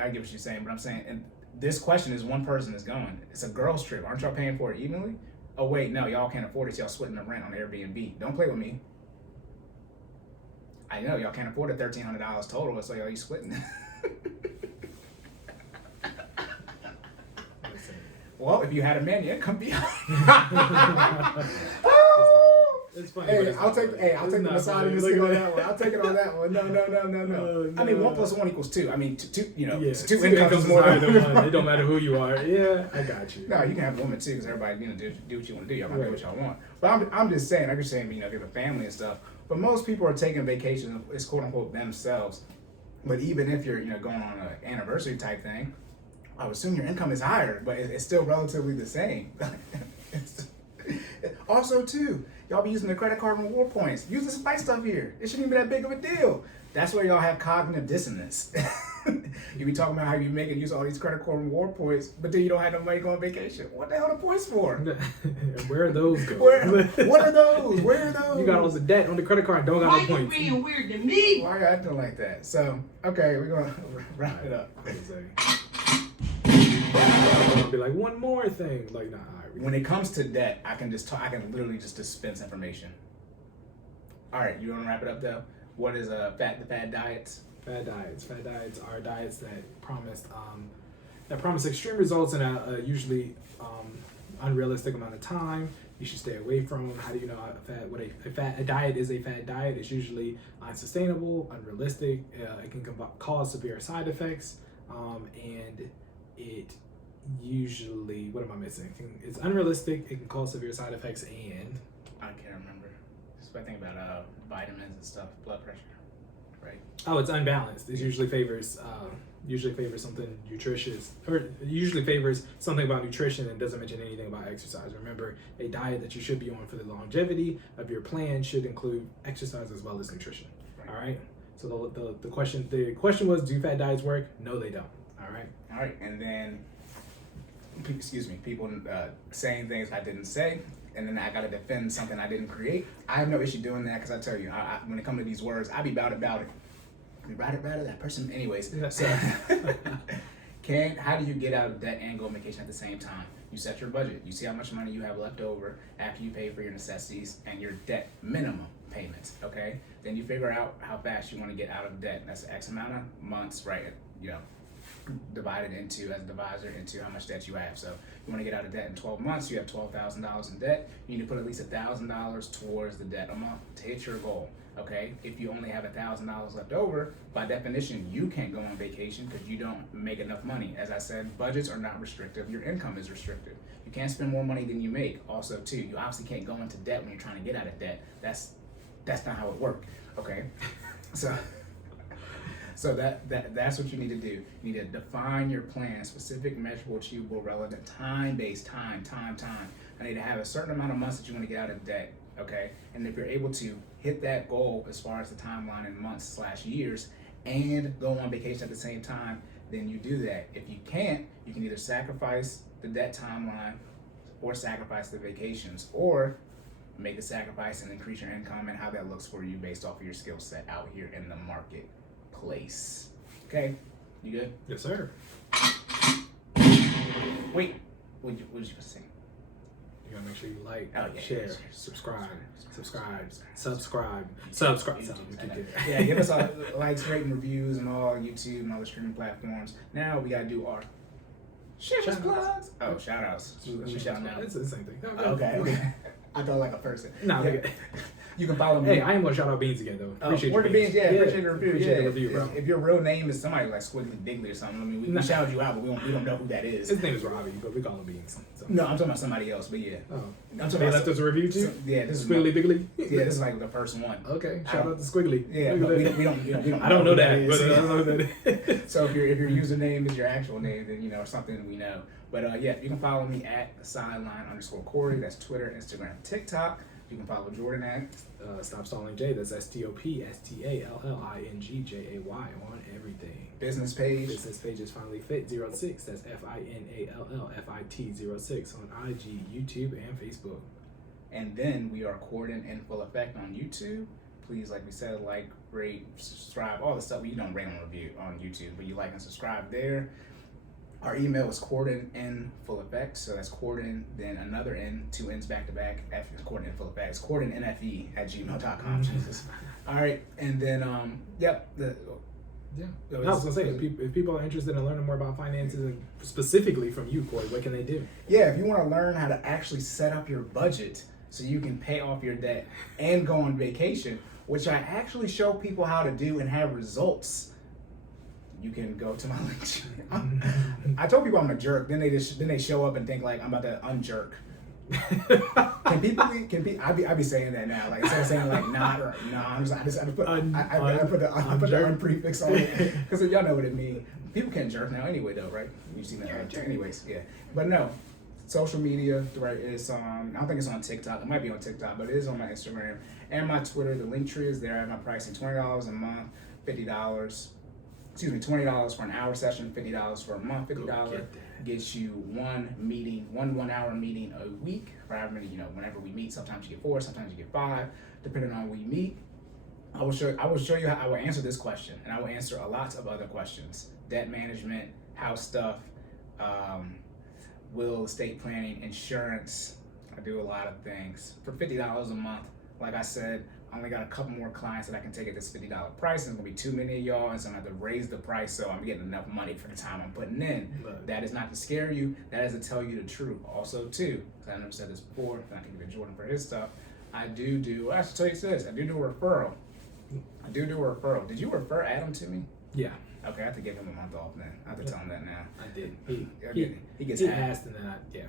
I get what you're saying, but I'm saying, and this question is one person is going. It's a girls' trip. Aren't y'all paying for it evenly? Oh wait, no, y'all can't afford it. Y'all splitting the rent on Airbnb. Don't play with me. I know y'all can't afford it. $1,300 total. So y'all splitting it. Well, if you had a man, yeah, come be. It's funny. Hey, I'll take the misogyny on that one. I'll take it on that one. No. I mean, 1 + 1 = 2. I mean, two. It's two incomes is more than one. It don't matter who you are. Yeah, I got you. No, you can have a woman too, because everybody, do what you want to do. Y'all gonna do what y'all want. But I'm just saying, if you have a family and stuff. But most people are taking vacations, it's quote unquote themselves. But even if you're, going on an anniversary type thing, I would assume your income is higher, but it's still relatively the same. Also, too, y'all be using the credit card reward points. Use the spice stuff here. It shouldn't even be that big of a deal. That's where y'all have cognitive dissonance. You be talking about how you making use of all these credit card reward points, but then you don't have no money going on vacation. What the hell are the points for? Where are those going? What are those? Where are those? You got all the debt on the credit card, don't got no points. Why you being weird to me? Why are you acting like that? So, okay, we're going to wrap it up. I'll be like, one more thing. Like, nah. When it comes to debt, I can literally just dispense information. All right, you want to wrap it up though? What is the Fad Diets? Fad Diets. Fad Diets are diets that promise extreme results in a usually unrealistic amount of time. You should stay away from them. How do you know a diet is a fad diet? It's usually unsustainable, unrealistic. It can cause severe side effects, and it usually, what am I missing? It's unrealistic. It can cause severe side effects, and I can't remember. Just I think about vitamins and stuff, blood pressure, right? Oh, it's unbalanced. It usually favors something nutritious, or usually favors something about nutrition and doesn't mention anything about exercise. Remember, a diet that you should be on for the longevity of your plan should include exercise as well as nutrition. Right. All right. So the question was, do fad diets work? No, they don't. All right. And then, people saying things I didn't say, and then I got to defend something I didn't create. I have no issue doing that, because I tell you, when it comes to these words, I be about it. We write about that person. Anyways, so how do you get out of debt and go on vacation at the same time? You set your budget. You see how much money you have left over after you pay for your necessities and your debt minimum payments, okay? Then you figure out how fast you want to get out of debt. That's X amount of months, right? divided into as a divisor into how much debt you have. So you want to get out of debt in 12 months, you have $12,000 in debt. You need to put at least $1,000 towards the debt a month to hit your goal. Okay, if you only have $1,000 left over, by definition, you can't go on vacation because you don't make enough money. As I said, budgets are not restrictive. Your income is restrictive. You can't spend more money than you make. Also, too, you obviously can't go into debt when you're trying to get out of debt. That's not how it works. Okay, so that's what you need to do. You need to define your plan, specific, measurable, achievable, relevant, time-based, time. I need to have a certain amount of months that you want to get out of debt. Okay, and if you're able to hit that goal as far as the timeline in months/years and go on vacation at the same time, then you do that. If you can't, you can either sacrifice the debt timeline or sacrifice the vacations, or make the sacrifice and increase your income and how that looks for you based off of your skill set out here in the marketplace. Okay, you good? Yes, sir. Wait, what did you say? You gotta make sure you like, yeah, share, yeah. subscribe. Yeah, give us all likes, rating, reviews, and all YouTube and all the streaming platforms. Now we gotta do our shameless plugs. Oh, shout outs. We shout out. It's the same thing. Okay. I thought like a person. No, yeah. You can follow me. Hey, I am gonna shout out Beans again though. Appreciate Word you, to Beans, yeah, appreciate the review. Appreciate the review, bro. If your real name is somebody like Squiggly Diggly or something, I mean, we shouted you out, but we don't know who that is. His name is Robbie, but we call him Beans. So. No, I'm talking about somebody else, but yeah. Oh. I'm talking They about left us a review too? Yeah, this is Squiggly Diggly? Yeah, this is like the first one. Okay, shout out to Squiggly. Yeah, but we don't I don't know that, who but is. I don't know that. So if your username is your actual name, then or something we know. But yeah, you can follow me at sideline_Cory. That's Twitter, Instagram, TikTok. You can follow Jordan at Stop Stalling J. That's STOPSTALLINGJAY on everything. Business page. Business page is FinallyFit06. That's FINALLFIT06 on IG, YouTube, and Facebook. And then we are Cordan in full effect on YouTube. Please, like we said, like, rate, subscribe, all the stuff. We don't rate and review on YouTube, but you like and subscribe there. Our email is Cordan in full effect. So that's Cordan, then another N, 2 N's back to back. F is Cordan in full effect. It's CordanNFE@gmail.com. Jesus. All right. And then, yep. Yeah. I was going to say, if people are interested in learning more about finances, and specifically from you, Cory, what can they do? Yeah, if you want to learn how to actually set up your budget so you can pay off your debt and go on vacation, which I actually show people how to do and have results, you can go to my link. I told people I'm a jerk. Then they show up and think like I'm about to unjerk. I be saying that now. Like instead of saying like not or no, I put the un prefix on it because y'all know what it means. People can't jerk now anyway though, right? You've seen that. Anyways, yeah. But no, social media, right? It's on. I don't think it's on TikTok. It might be on TikTok, but it is on my Instagram and my Twitter. The link tree is there. I have my pricing: $20 a month, $50. Excuse me, $20 for an hour session, $50 for a month. $50 gets you one meeting, one hour meeting a week, for however many, whenever we meet. Sometimes you get 4, sometimes you get 5, depending on when we meet. I will show you how I will answer this question, and I will answer a lot of other questions: debt management, house stuff, will, estate planning, insurance. I do a lot of things for $50 a month. Like I said, I only got a couple more clients that I can take at this $50 price. There's gonna be too many of y'all, and so I'm gonna have to raise the price so I'm getting enough money for the time I'm putting in. Right. That is not to scare you. That is to tell you the truth. Also, too, because I never said this before, and I can give it Jordan for his stuff. I should tell you this. I do a referral. Did you refer Adam to me? Yeah. Okay, I have to give him a month off then. I have to tell him that now. I did. He gets half. He asked, and then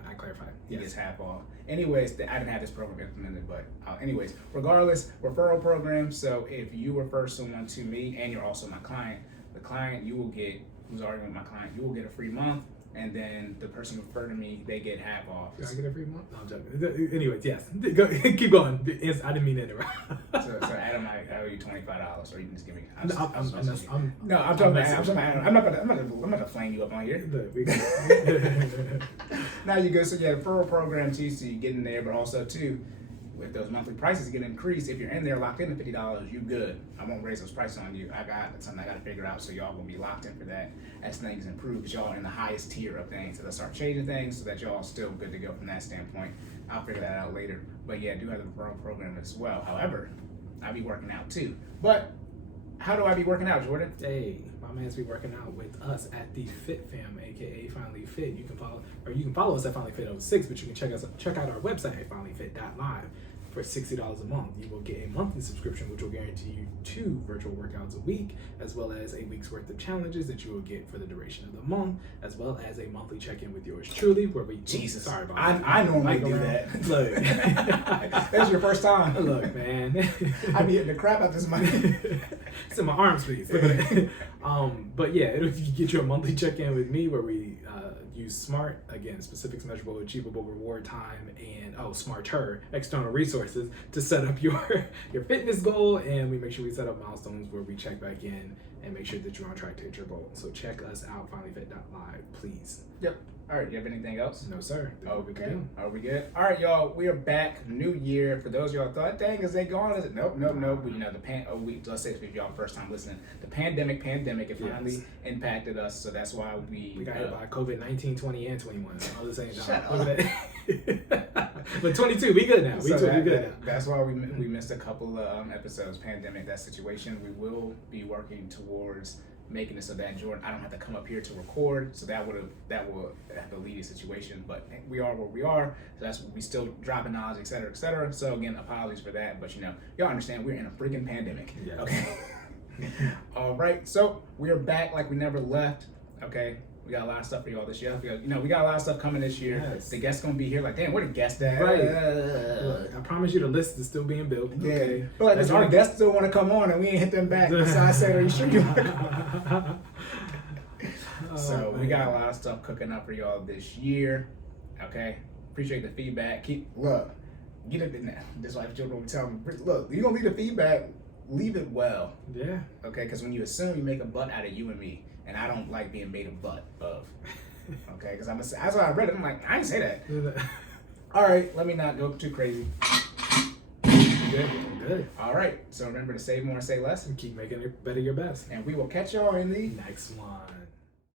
I clarified. He gets half off. Anyways, I didn't have this program implemented, but anyways, regardless, referral program. So if you refer someone to me and you're also my client, the client you will get, who's already with my client, you will get a free month. And then the person who referred to me, they get half off. Do I get a free month? No, I'm joking. Anyways, yes. Keep going. I didn't mean that. So Adam, I owe you $25, or you can just give me. I'm talking about Adam. I'm not gonna flame you up on here. Now you go. So yeah, referral program too. So you get in there, but also too, if those monthly prices get increased, if you're in there locked in at $50, you good. I won't raise those prices on you. I got something I got to figure out, so y'all gonna be locked in for that as things improve. Because y'all are in the highest tier of things, so they'll start changing things so that y'all still good to go from that standpoint. I'll figure that out later. But yeah, I do have the referral program as well. However, I be working out too. But how do I be working out, Jordan? Hey, my man's be working out with us at the Fit Fam, aka FinallyFit. You can follow us at FinallyFit06, but you can check out our website at FinallyFit.live. For $60 a month, you will get a monthly subscription, which will guarantee you 2 virtual workouts a week, as well as a week's worth of challenges that you will get for the duration of the month, as well as a monthly check-in with yours truly, where we. Jesus, sorry about I normally do that. Look, That's your first time. Look, man. I be hitting the crap out this money. It's in my arms, please. But yeah, it'll get you a monthly check-in with me where we use SMART, again, specifics, measurable, achievable, reward time, and smarter external resources to set up your fitness goal, and we make sure we set up milestones where we check back in and make sure that you're on track to hit your goal. So check us out, FinallyFit.live, please. Yep. All right, you have anything else? No, sir. Okay. Are we good? All right, y'all. We are back. New year. For those of y'all thought, dang, is they gone? Is it? Nope. Let's say if y'all first time listening, the pandemic, it finally impacted us. So that's why we got hit by COVID-19, 20, and 21. All the same time. Shut up. But 22, we good now. We good now. That's why we missed a couple of episodes. Pandemic, that situation. We will be working towards making it so that Jordan, I don't have to come up here to record, so that will have to lead a situation. But we are where we are, so that's we still dropping knowledge, et cetera, et cetera. So again, apologies for that, but y'all understand we're in a freaking pandemic. Yeah. Okay. All right, so we are back like we never left. Okay. We got a lot of stuff for y'all this year. We got a lot of stuff coming this year. Yes. The guest's gonna be here. Like, damn, where the guest at? Right. Look, I promise you the list is still being built. Yeah. Okay. But like, our guests still want to come on, and we ain't hit them back. Besides saying, "Are you sure you want to come?" So we got a lot of stuff cooking up for y'all this year. Okay. Appreciate the feedback. Get it now. This is why children will tell me, look, you gonna leave the feedback, leave it well. Yeah. Okay, because when you assume, you make a butt out of you and me. And I don't like being made a butt of. Okay, because that's why I read it. I'm like, I didn't say that. All right, let me not go too crazy. Good. All right, so remember to save more and say less. And keep making it better your best. And we will catch y'all in the Next one.